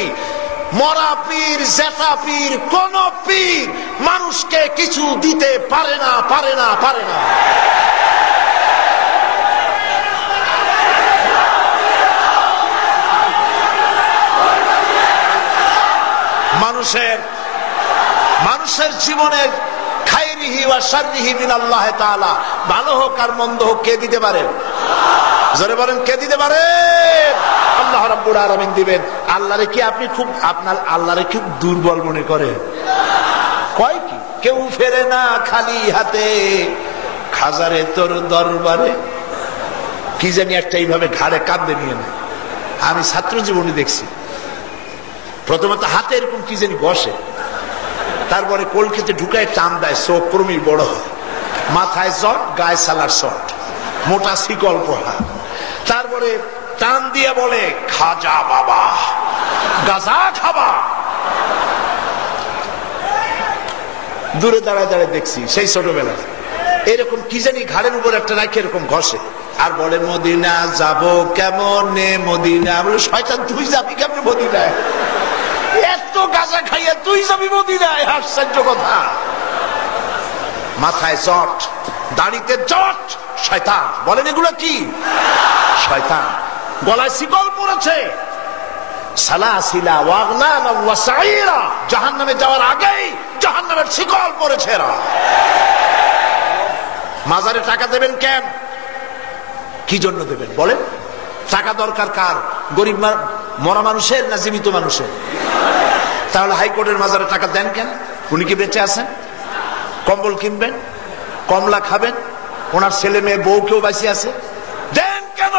মরা পীর, জেঠা পীর, কোন পীর মানুষকে কিছু দিতে পারে না, পারে না, পারে না। মানুষের জীবনের খায়রিহি ওয়া শাররিহি মিনাল্লাহ তাআলা, ভালো হোক আর মন্দ হোক কে দিতে পারেন? জোরে বলেন, কে দিতে পারেন? আল্লাহ রাব্বুল আলামিন দিবেন। আল্লাহরে কি আপনি খুব, আপনার আল্লাহরে খুব দুর্বল মনে করেন? কয় কি, কেউ ফেরে না খালি হাতে, খাজারে তোর দরবারে, কি জানি একটা এইভাবে ঘাড়ে কাঁধে নিয়ে নেয়। আমি ছাত্র জীবনে দেখছি, প্রথমত হাতে এরকম কি জানি বসে, তারপরে কলকেতে ঢুকায় টান দেয়, চোখ ক্রমেই বড় হয়, মাথায় জট, গায়ে সালার শট, মোটা শিকল পড়া, তারপরে টান দিয়ে বলে, খাজা বাবা গাজা খাবা। দূরে দাঁড়ায় দাঁড়ায় দেখছি সেই ছোটবেলায় এরকম কি জানি ঘাড়ের উপর একটা রাখে এরকম ঘষে, আর বলে মদিনা যাব কেমনে মদিনা। বলে শয়তান, তুই যাবি কেমনে মদিনায়? এত গাঁজা খাইয়া তুই যাবি মদিনায়? আশ্চর্য কথা। মাথায় জট, দাড়িতে জট, শয়তান। বলেন এগুলো কি? শয়তান। গলায় শিকল পড়েছে, সালাসিলা ওয়াগলাল ওয়া সাইরা, জাহান্নামে যাওয়ার আগেই জাহান্নামের শিকল পড়েছে এরা। মাজারে টাকা দেবেন কেন? কি জন্য দেবেন বলেন? টাকা দরকার কার? গরিব মরা মানুষের না জীবিত মানুষের? তাহলে হাইকোর্টের মাজারে টাকা দেন কেন? উনি কি বেঁচে আছেন? কম্বল কিনবেন, কমলা খাবেন, ওনার ছেলে মেয়ে বউ কেউ বাঁচি আছে, দেন কেন?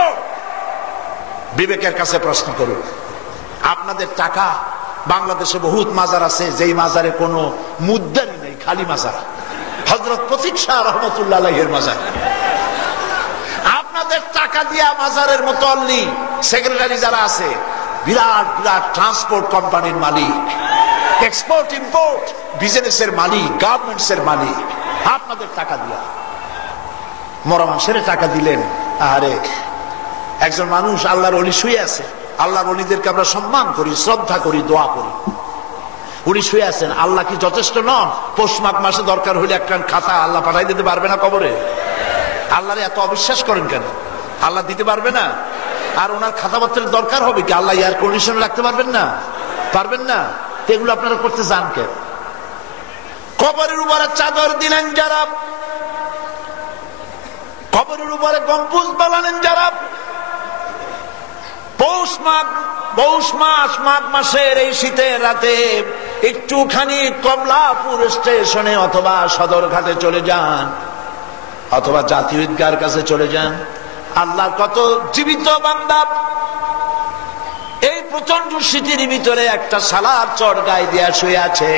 বিবেকের কাছে প্রশ্ন করুন। আপনাদের টাকা, বাংলাদেশে বহুত মাজার আছে যেই মাজারে কোনো মুদ্দারি নেই, খালি মাজার। হযরত প্রতীক শাহ রহমতুল্লাহ আলাইহির মাজার। আপনাদের টাকা দিয়া মাজারের মুতাল্লি সেক্রেটারি যারা আছে, বিরাট বিরাট ট্রান্সপোর্ট কোম্পানির মালিক, এক্সপোর্ট ইম্পোর্ট বিজনেসের মালিক, গার্মেন্টসের মালিক, আপনাদের টাকা দিয়া। মরা মানুষের টাকা দিলেন। আরে একজন মানুষ আল্লাহর ওলি শুয়ে আছে, আল্লাহর ওলিদেরকে আমরা সম্মান করি, শ্রদ্ধা করি, দোয়া করি। উনি শুয়ে আছেন, আল্লাহ কি যথেষ্ট নন? পৌষ মাঘ মাসে দরকার হইলে একটা খাতা আল্লাহ পাঠাই দিতে পারবে না কবরে? আল্লাহরে এত অবিশ্বাস করেন কেন? আল্লাহ দিতে পারবে না? আর ওনার খাতাপত্রের দরকার হবে কি? আল্লাহ এয়ার কন্ডিশনে রাখতে পারবেন না? পারবেন না? এগুলো আপনারা করতে চান কেন? কবরের উপরে চাদর দিলেন যারা, কবরের উপরে গম্বুজ বানালেন যারা, পৌষ মাস, মাঘ মাসের এই শীতের রাতে একটুখানি কমলাপুর স্টেশনে অথবা সদরঘাটে চলে যান, অথবা জাতীয় ঈদগাহর কাছে চলে যান। আল্লাহ কত জীবিত বান্দা এই প্রচন্ড শীতের ভিতরে একটা সালার চট গায়ে দেয়া শুয়ে আছে।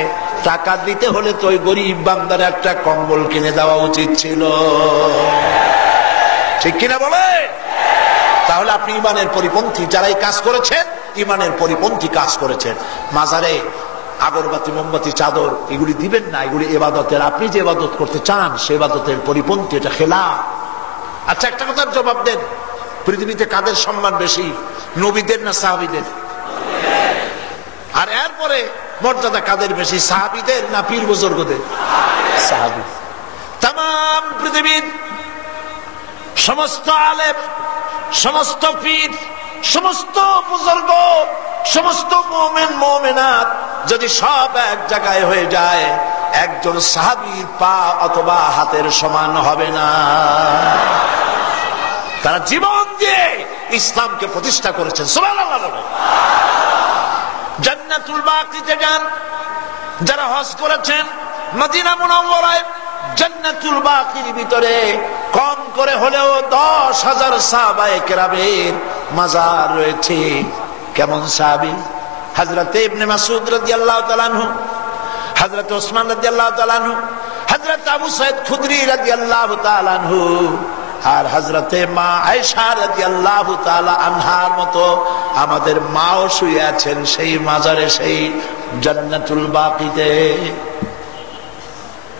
টাকা দিতে হলে তো ওই গরিব বান্দার একটা কম্বল কিনে দেওয়া উচিত ছিল, ঠিক কিনা বলে? তাহলে আপনি ইমানের পরিপন্থী, যারা এই কাজ করেছেন ইমানের পরিপন্থী কাজ করেছেন। মাজারে আগরবাতি, মোমবাতি, চাদর এগুলি দিবেন না, এগুলি ইবাদতের, আপনি যে ইবাদত করতে চান সে ইবাদতের পরিপন্থী, এটা খেলাফ। আচ্ছা, একটা কথার জবাব দেন, পৃথিবীতে কাদের সম্মান বেশি, নবীদের না সাহাবীদের? আর এরপরে মর্যাদা কাদের বেশি, সাহাবীদের না পীর বুজুর্গদের? সাহাবী। তাম পৃথিবীর সমস্ত আলেম, সমস্ত পীর, সমস্ত বুজুর্গ, সমস্ত মুমিন মুমিনাত যদি সব এক জায়গায় হয়ে যায়, একজন সাহাবীর পা অথবা হাতের সমান হবে না। তারা জীবন দিয়ে ইসলামকে প্রতিষ্ঠা করেছেন। সুবহানাল্লাহ। জান্নাতুল বাকিতে যান, যারা হজ করেছেন মদিনা মুনাওয়ারায় জান্নাতুল বাকির ভিতরে কম করে হলেও 10,000 সাহাবায়ে কেরামের মাজার রয়েছে। কেমন সাহাবী? হযরত ইবনে মাসউদ রাদিয়াল্লাহু তাআলা আনহু, হযরত ওসমান রাদিয়াল্লাহু তাআলা আনহু, হযরত আবু সাঈদ খুদরি রাদিয়াল্লাহু তাআলা আনহু, আর হযরতে মা আয়েশা রাদিয়াল্লাহু তাআলা আনহার মতো আমাদের মাও শুয়ে আছেন সেই মাজারে, সেই জান্নাতুল বাকিতে।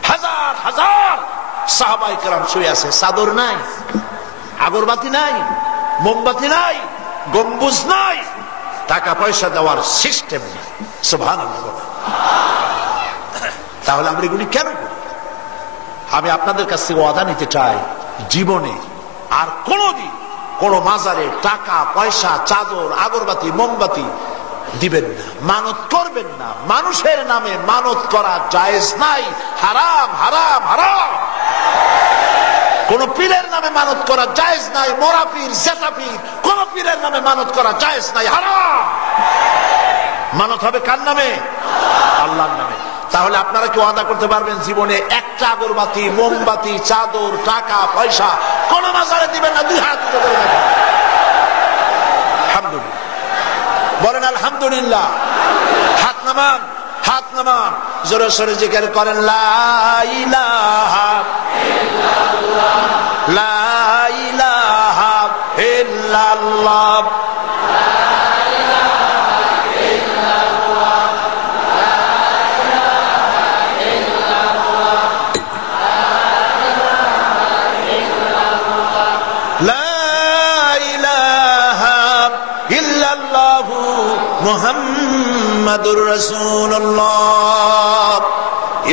হাজার হাজার সাহাবায়ে কেরাম শুয়ে আছে। চাদর নাই, আগরবাতি নাই, মোমবাতি নাই, গম্বুজ নাই, টাকা পয়সা দেওয়ার সিস্টেম নেই। সুবহানাল্লাহ। তাহলে আমরা এগুলি কেন করি? আমি আপনাদের কাছ থেকে ওয়াদা নিতে চাই, জীবনে আর কোনদিন কোন মাজারে টাকা পয়সা, চাদর, আগরবাতি, মোমবাতি দিবেন না, মানত করবেন না। মানুষের নামে মানত করা জায়েজ নাই, হারাম হারাম হারাম। কোন পীরের নামে মানত করা জায়েজ নাই, মরা পীর, জেঠা পীর, কোন পীরের নামে মানত করা জায়েজ নাই, হারাম। মানত হবে কার নামে? আল্লাহর নামে। তাহলে আপনারা কি ওয়াদা করতে পারবেন জীবনে একটা আগরবাতি, মোমবাতি, চাদর, টাকা পয়সা কোন মাজারে দিবেন না? দুই হাত উঁচু করে রাখেন। আলহামদুলিল্লাহ বলেন, আলহামদুলিল্লাহ। হাত নামান, হাত নামান, জোরে সোরে জিকির করেন, লা ইলাহা ইল্লাল্লাহ, লা ইলাহা ইল্লাল্লাহ, মুহাম্মাদুর রাসূলুল্লাহ।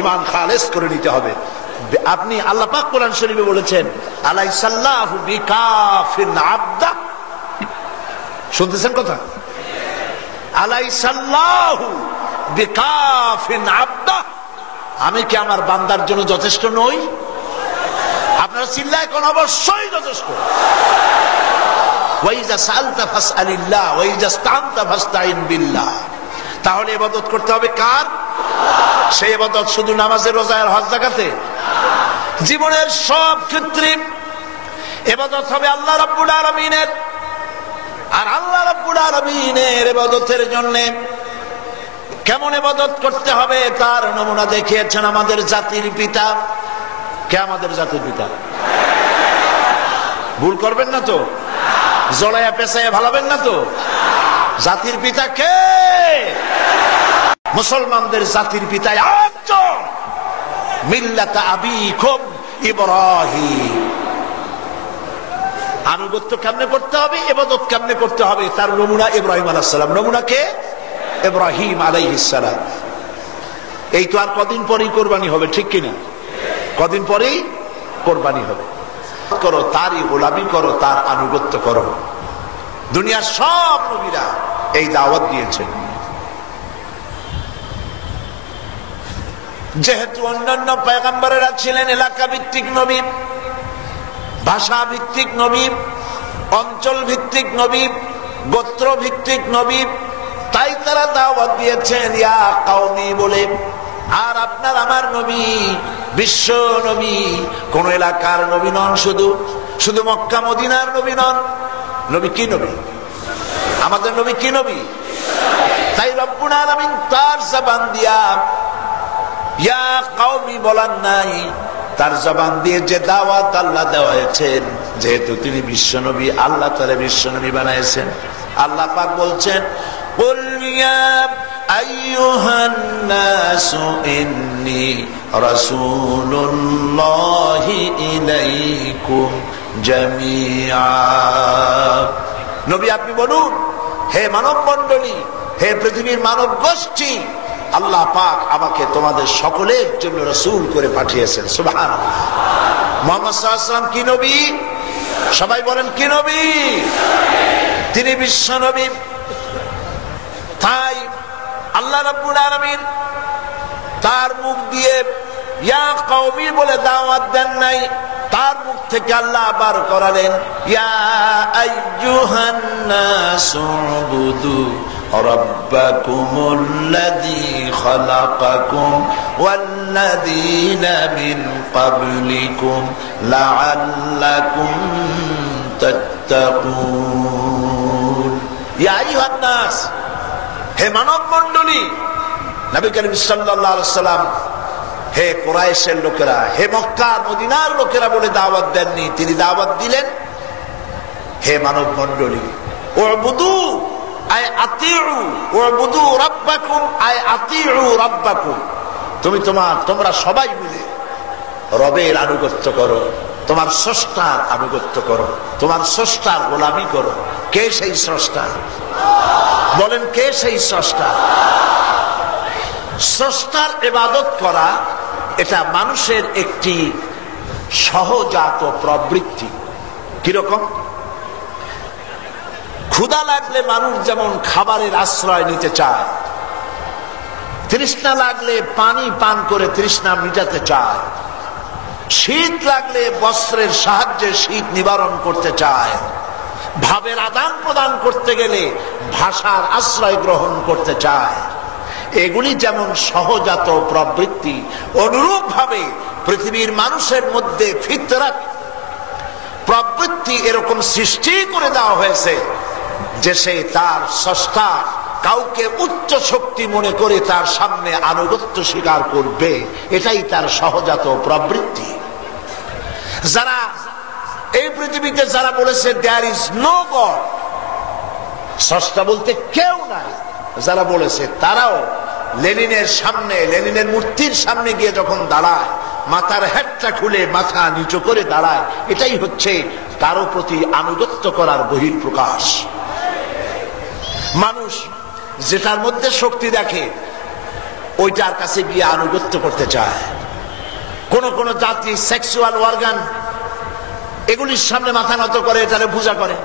ঈমান খালেস করে নিতে হবে। আপনি আল্লাহ পাক কোরআন শরীফে বলেছেন, আলাইসাল্লাহু বিকাফিন আবদা। শুনতেছেন কথা? আলাইসাল্লাহু বিকাফিন আবদা। আমি কি আমার বান্দার জন্য যথেষ্ট নই? আপনারা চিল্লায় কোন? অবশ্যই যথেষ্ট। তাহলে ইবাদত করতে হবে কার? সেই ইবাদত শুধু নামাজে, রোজায়, হজ, যাকাতে? জীবনের সব ক্ষেত্রে ইবাদত হবে আল্লাহ রাব্বুল আলামিনের। আর আল্লাহ রাব্বুল আলামিনের ইবাদতের জন্য কেমন ইবাদত করতে হবে তার নমুনা দেখিয়েছেন আমাদের জাতির পিতা। কে আমাদের জাতির পিতা? ভুল করবেন না তো? জড়াইয়া পেঁচাইয়া ভালাবেন না তো? জাতির পিতা কে? মুসলমানদের জাতির পিতা একজন, মিল্লাতা আবিকুম ইব্রাহিম। আনুগত্য কেমনে করতে হবে, ইবাদত কেমনে করতে হবে তার নমুনা ইব্রাহিম আলাইহিস সালাম। নমুনা কে? ইব্রাহিম আলাইহিস সালাম। এই তো আর কদিন পরেই কোরবানি হবে, ঠিক কিনা? কদিন পরেই কোরবানি হবে। করো তারই গোলামি করো, তার আনুগত্য করো। দুনিয়ার সব নবীরা এই দাওয়াত দিয়েছেন। যেহেতু অন্যান্য পয়গম্বরেরা ছিলেন এলাকা ভিত্তিক নবী, ভাষা ভিত্তিক নবী, অঞ্চল ভিত্তিক নবী, গোত্র ভিত্তিক নবী, তাই তারা দাওয়াত দিয়েছেন ইয়া কওমি বলে। আর আপনার আমার নবী বিশ্ব নবী, কোন এলাকার নবী নন, শুধু মক্কা মদিনার নবী নন। নবী কি নবী? আমাদের নবী কি নবী? তাই রব্বুল আলামিন তার জবান দিয়া ইয়া কওমি বলার নাই, তার জবান দিয়ে যে দাওয়াত আল্লাহ দেওয়াছেন, যেহেতু তিনি বিশ্ব নবী, আল্লাহ তাআলা বিশ্ব নবী বানাইছেন। আল্লাহ পাক বলছেন কুল ইয়া আইয়ুহান নাসু ইন্নী রাসূলুল্লাহি ইলাইকুম জামিআ। নবী আপনি বলুন, হে মানব মণ্ডলী, হে পৃথিবীর মানব গোষ্ঠী, আল্লাহ পাক আমাকে তোমাদের সকলের জন্য রাসূল করে পাঠিয়েছেন। সুবহানাল্লাহ। মুহাম্মদ সাল্লাল্লাহু আলাইহি ওয়াসাল্লাম কি নবী? সবাই বলেন কি নবী? তিনি বিশ্ব নবী। তাই আল্লাহ রাব্বুল আলামিন তার মুখ দিয়ে ইয়া কওমি বলে দাওয়াত দেন নাই, তার মুখ থেকে আল্লাহ আবার করালেন ইয়া আইয়ুহান নাসু উবুদু রাব্বাকুমুল্লাযী খালাকাকুম ওয়াল্লাযীনা মিন ক্বাবলিকুম লাআল্লাকুম তাত্তাকুন। ইয়া আইয়ুহান নাস, হে মানব মণ্ডলী। নবী করিম সাল্লাল্লাহু আলাইহি ওয়াসাল্লাম হে কুরাইশের লোকেরা, হে মক্কা মদিনার লোকেরা বলে দাওয়াত দেননি, তিনি দাওয়াত দিলেন হে মানব মণ্ডলী। উবুদু আই আতিউ, উবুদু রাব্বাকুম আই আতিউ রাব্বাকুম। তোমরা সবাই মিলে রবের আনুগত্য করো, তোমার স্রষ্টার আনুগত্য করো, তোমার স্রষ্টার গোলামি করো। কে সেই স্রষ্টা? বলেন কে সেই স্রষ্টা? স্রষ্টার ইবাদত করা এটা মানুষের একটি সহজাত প্রবৃত্তি। কিরকম? ক্ষুধা লাগলে মানুষ যেমন খাবারের আশ্রয় নিতে চায়, তৃষ্ণা লাগলে পানি পান করে তৃষ্ণা মিটাতে চায়, শীত লাগলে বস্ত্রের সাহায্যে শীত নিবারণ করতে চায়, ভাবের আদান প্রদান করতে গেলে ভাষার আশ্রয় গ্রহণ করতে চায়। এগুলি যেমন সহজাত প্রবৃত্তি, অনুরূপ ভাবে পৃথিবীর মানুষের মধ্যে ফিতরাত প্রবৃত্তি এরকম সৃষ্টি করে দেওয়া হয়েছে যে সে তার স্রষ্টা কাউকে উচ্চ শক্তি মনে করে তার সামনে আনুগত্য স্বীকার করবে, এটাই তার সহজাত প্রবৃত্তি। যারা এই পৃথিবীতে যারা বলেছে দেয়ার ইজ নো গড, স্রষ্টা বলতে কেউ নাই, যারা বলেছে তারাও লেনিনের সামনে, লেনিনের মূর্তির সামনে গিয়ে যখন দাঁড়ায়, মাথার হেডটা খুলে মাথা নিচু করে দাঁড়ায়, এটাই হচ্ছে কারো প্রতি আনুগত্য করার বহিঃপ্রকাশ। মানুষ যেটার মধ্যে শক্তি দেখে ওইটার কাছে গিয়ে আনুগত্য করতে চায়। কোন কোন জাতি সেক্সুয়াল অর্গান এগুলির সামনে মাথা নত করে, এটারে পূজা করে।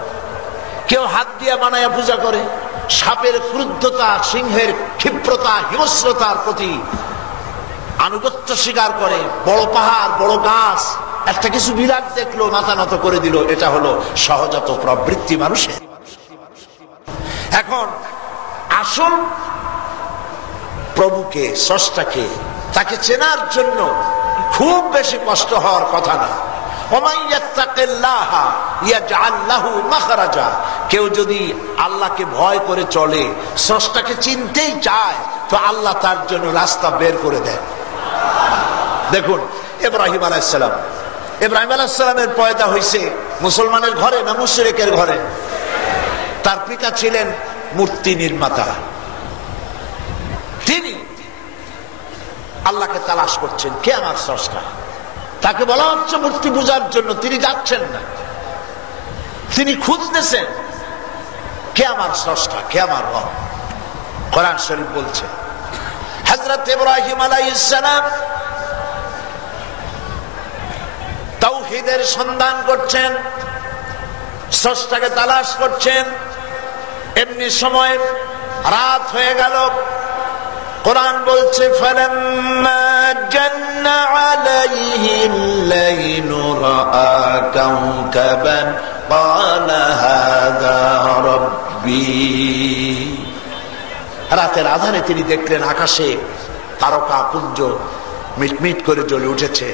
কেউ হাত দিয়ে বানায়া পূজা করে। সাপের ক্রুদ্ধতা, সিংহের ক্ষিপ্রতা, হিংস্রতার প্রতি আনুগত্য স্বীকার করে। বড় পাহাড়, বড় গাছ, একটা কিছু বিরাট দেখলো মাথা নত করে দিল। এটা হলো সহজাত প্রবৃত্তি মানুষের। এখন আসল প্রভুকে, স্রষ্টাকে, তাকে চেনার জন্য খুব বেশি কষ্ট হওয়ার কথা না। কেউ যদি আল্লাহকে ভয় করে চলে, স্রষ্টাকে চিনতেই চায়, তো আল্লাহ তার জন্য রাস্তা বের করে দেন। দেখুন ইব্রাহিম আলাইহিস সালাম, ইব্রাহিম আলাইহিস সালামের পয়দা হয়েছে মুসলমানের ঘরে না মুশরিকের ঘরে? তার পিতা ছিলেন মূর্তি নির্মাতা। তিনি আল্লাহকে তালাশ করছেন, কে আমার স্রষ্টা। তাকে বলা হচ্ছে মূর্তি পূজার জন্য, তিনি যাচ্ছেন না, তিনি খুঁজতেছেন কে আমার স্রষ্টা, কে আমার রব। কোরআন শরীফ বলছে হযরত ইব্রাহিম আলাইহিস সালাম তাওহীদের সন্ধান করছেন, স্রষ্টাকে তালাশ করছেন। এমনি সময় রাত হয়ে গেল। কোরআন বলছে ফালাম্মা জান্না আলাইহিল লাইলু রাআ কাওকাবান ক্বালা হাযা রাব্বি রব্বি। রাতের আধারে তিনি দেখলেন আকাশে তারকা পুঞ্জ মিটমিট করে জ্বলে উঠেছে,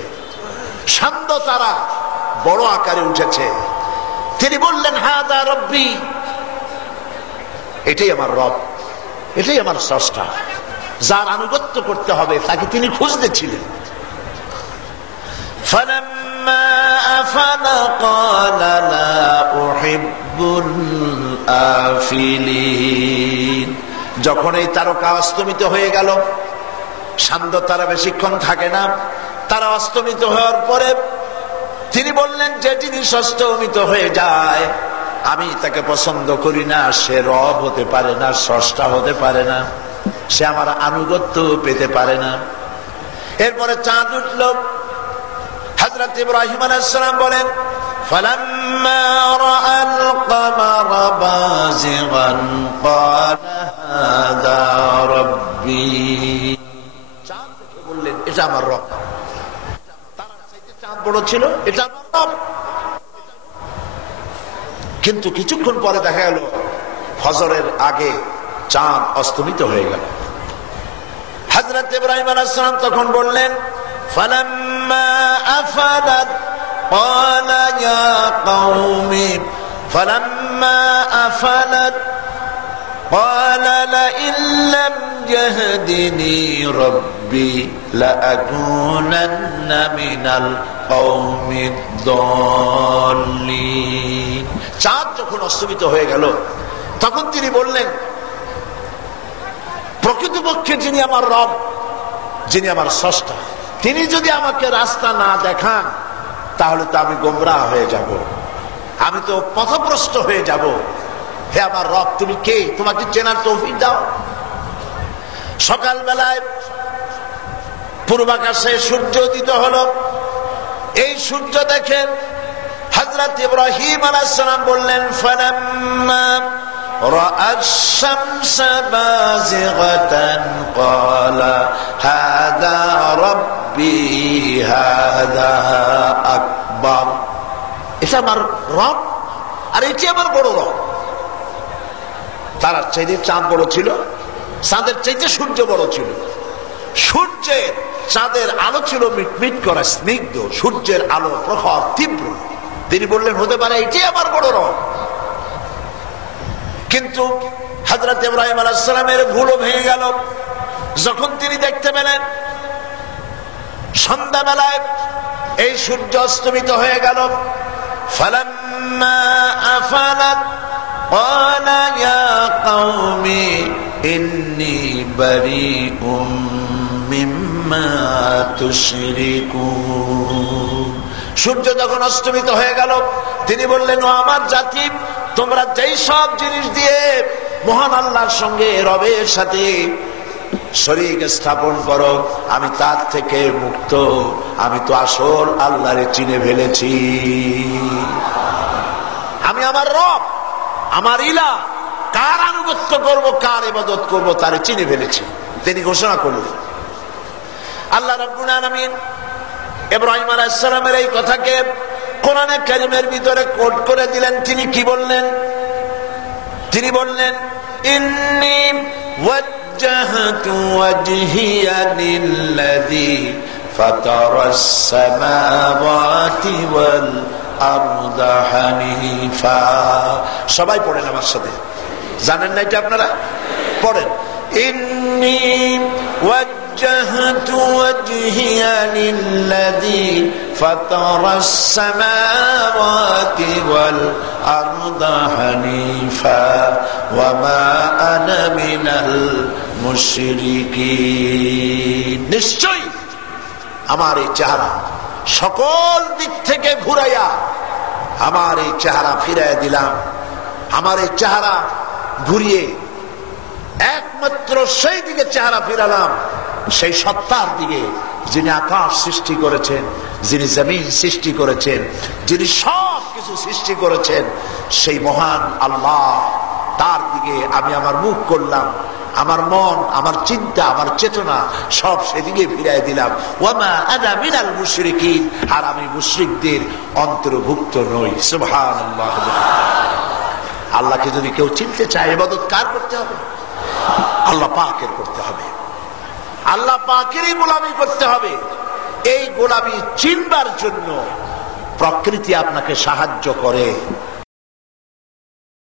শান্ত তারা বড় আকারে উঠেছে। তিনি বললেন হাদা রব্বি, এটাই আমার রব, এটাই আমার স্রষ্টা, যার আনুগত্য করতে হবে তাকে তিনি খুঁজতেছিলেন। فلما أفل قال لا أحب الآفلين। যখন এই তারকা অস্তমিত হয়ে গেল, শান্ত তারা বেশিক্ষণ থাকে না, তারা অস্তমিত হওয়ার পরে তিনি বললেন যে জিনিস অস্তমিত হয়ে যায় আমি তাকে পছন্দ করি না, সে রব হতে পারে না, স্রষ্টা হতে পারে না, সে আমার আনুগত্য পেতে পারে না। এরপরে চাঁদ উঠল। হযরত ইব্রাহিম আলাইহিস সালাম বলেন ফালাম্মা রাআল কমারা বাযিগান ক্বালা হাদা রাব্বি। চাঁদ দেখে বললেন এটা আমার রব। তারার চাইতে চাঁদ বড় ছিল, এটা আমার রব। কিন্তু কিছুক্ষণ পরে দেখা গেল ফজরের আগে চাঁদ অস্তমিত হয়ে গেল। হযরত ইব্রাহিম আলাইহিস সালাম তখন বললেন ফালাম্মা আফালাত ক্বালা ইয়া কওমি ফালাম্মা আফালাত ক্বালা লাইন লাম ইয়াহদিনি রাব্বি লাআকুনান্না মিনাল কওমিদ দাল্লিন। চাঁদ যখন অস্তমিত হয়ে গেল তখন তিনি বললেন প্রকৃতপক্ষে যিনি আমার রব, যিনি আমার স্রষ্টা, তিনি যদি আমাকে রাস্তা না দেখান তাহলে তো আমি গোমরাহ হয়ে যাব, আমি তো পথভ্রষ্ট হয়ে যাব। হে আমার রব, তুমি কে? তোমাকে চেনার তৌফিক দাও। সকালবেলায় পূর্বাকাশে সূর্য উদিত হলো। এই সূর্য দেখে হযরত ইব্রাহিম আলাইহিস সালাম বললেন ফালাম্মা রাআ আশ-শামসা বাযিগাতান ক্বালা হাদা রাব্বি হাদা আকবার। এটা আমার রব আর এটি আমার বড় রব। তারার চাইতে চাঁদ বড় ছিল, চাঁদের চাইতে সূর্য বড় ছিল। সূর্যের চাঁদের আলো ছিল মিটমিট করা স্নিগ্ধ, সূর্যের আলো প্রখর তীব্র। তিনি বললেন হতে পারে এটি আমার বড় রব। কিন্তু হযরত ইব্রাহিম আলাইহিস সালামের ভুলও ভেঙে গেল যখন তিনি দেখতে পেলেন সন্ধ্যাবেলায় এই সূর্য অস্তমিত হয়ে গেল। ফালাম্মা আফালাত ক্বালা ইয়া কওমি ইন্নী বারীউম মিম্মা তুশরিকুন। সূর্য যখন অস্তমিত হয়ে গেল তিনি বললেন ও আমার জাতি, তোমরা যেই সব জিনিস দিয়ে মহান আল্লাহর সঙ্গে রবের সাথে শরীক স্থাপন করো আমি তার থেকে মুক্ত। আমি তো আসল আল্লাহরে চিনে ফেলেছি। আমি আমার রব, আমার ইলাহ, কার আনুগত্য করব, কার ইবাদত করব তারে চিনে ফেলেছি। তিনি ঘোষণা করলেন। আল্লাহ রাব্বুল আলামিন ইব্রাহিম আলাইহিস সালামের এই কথাকে কোরআনে কারীমের ভিতরে কোট করে দিলেন। তিনি কি বললেন? তিনি বললেন ইন্নী ওয়াজ্জাহতু ওয়াজহিয়া লিল্লাযী ফাতারাস সামাওয়াতি ওয়াল আরদা হানিফা। সবাই পড়েন আমার সাথে, জানেন না এটা আপনারা? পড়েন ইন্নী وجهت وجهي للذي فطر السماوات والأرض حنيفا وما أنا من المشركين। নিশ্চয় আমার এই চেহারা সকল দিক থেকে ঘুরাইয়া আমার এই চেহারা ফিরাইয়া দিলাম। আমার এই চেহারা ঘুরিয়ে একমাত্র সেই দিকে চেহারা ফিরালাম, সেই সত্তার দিকে যিনি আকাশ সৃষ্টি করেছেন, যিনি জমিন সৃষ্টি করেছেন, যিনি সব কিছু সৃষ্টি করেছেন, সেই মহান আল্লাহ, তার দিকে আমি আমার মুখ করলাম। আমার মন, আমার চিন্তা, আমার চেতনা সব সেদিকে ফিরাই দিলাম। ওয়ামা আনা মিনাল মুশরিকিন, আর আমি মুশরিকদের অন্তর্ভুক্ত নই। সুবহানাল্লাহ। আল্লাহকে যদি কেউ চিনতে চায় ইবাদত কার করতে হবে? আল্লাহ পাকের করতে হবে, আল্লাহ পাকেরই গোলামি করতে হবে। এই গোলামি চিনবার জন্য প্রকৃতি আপনাকে সাহায্য করে।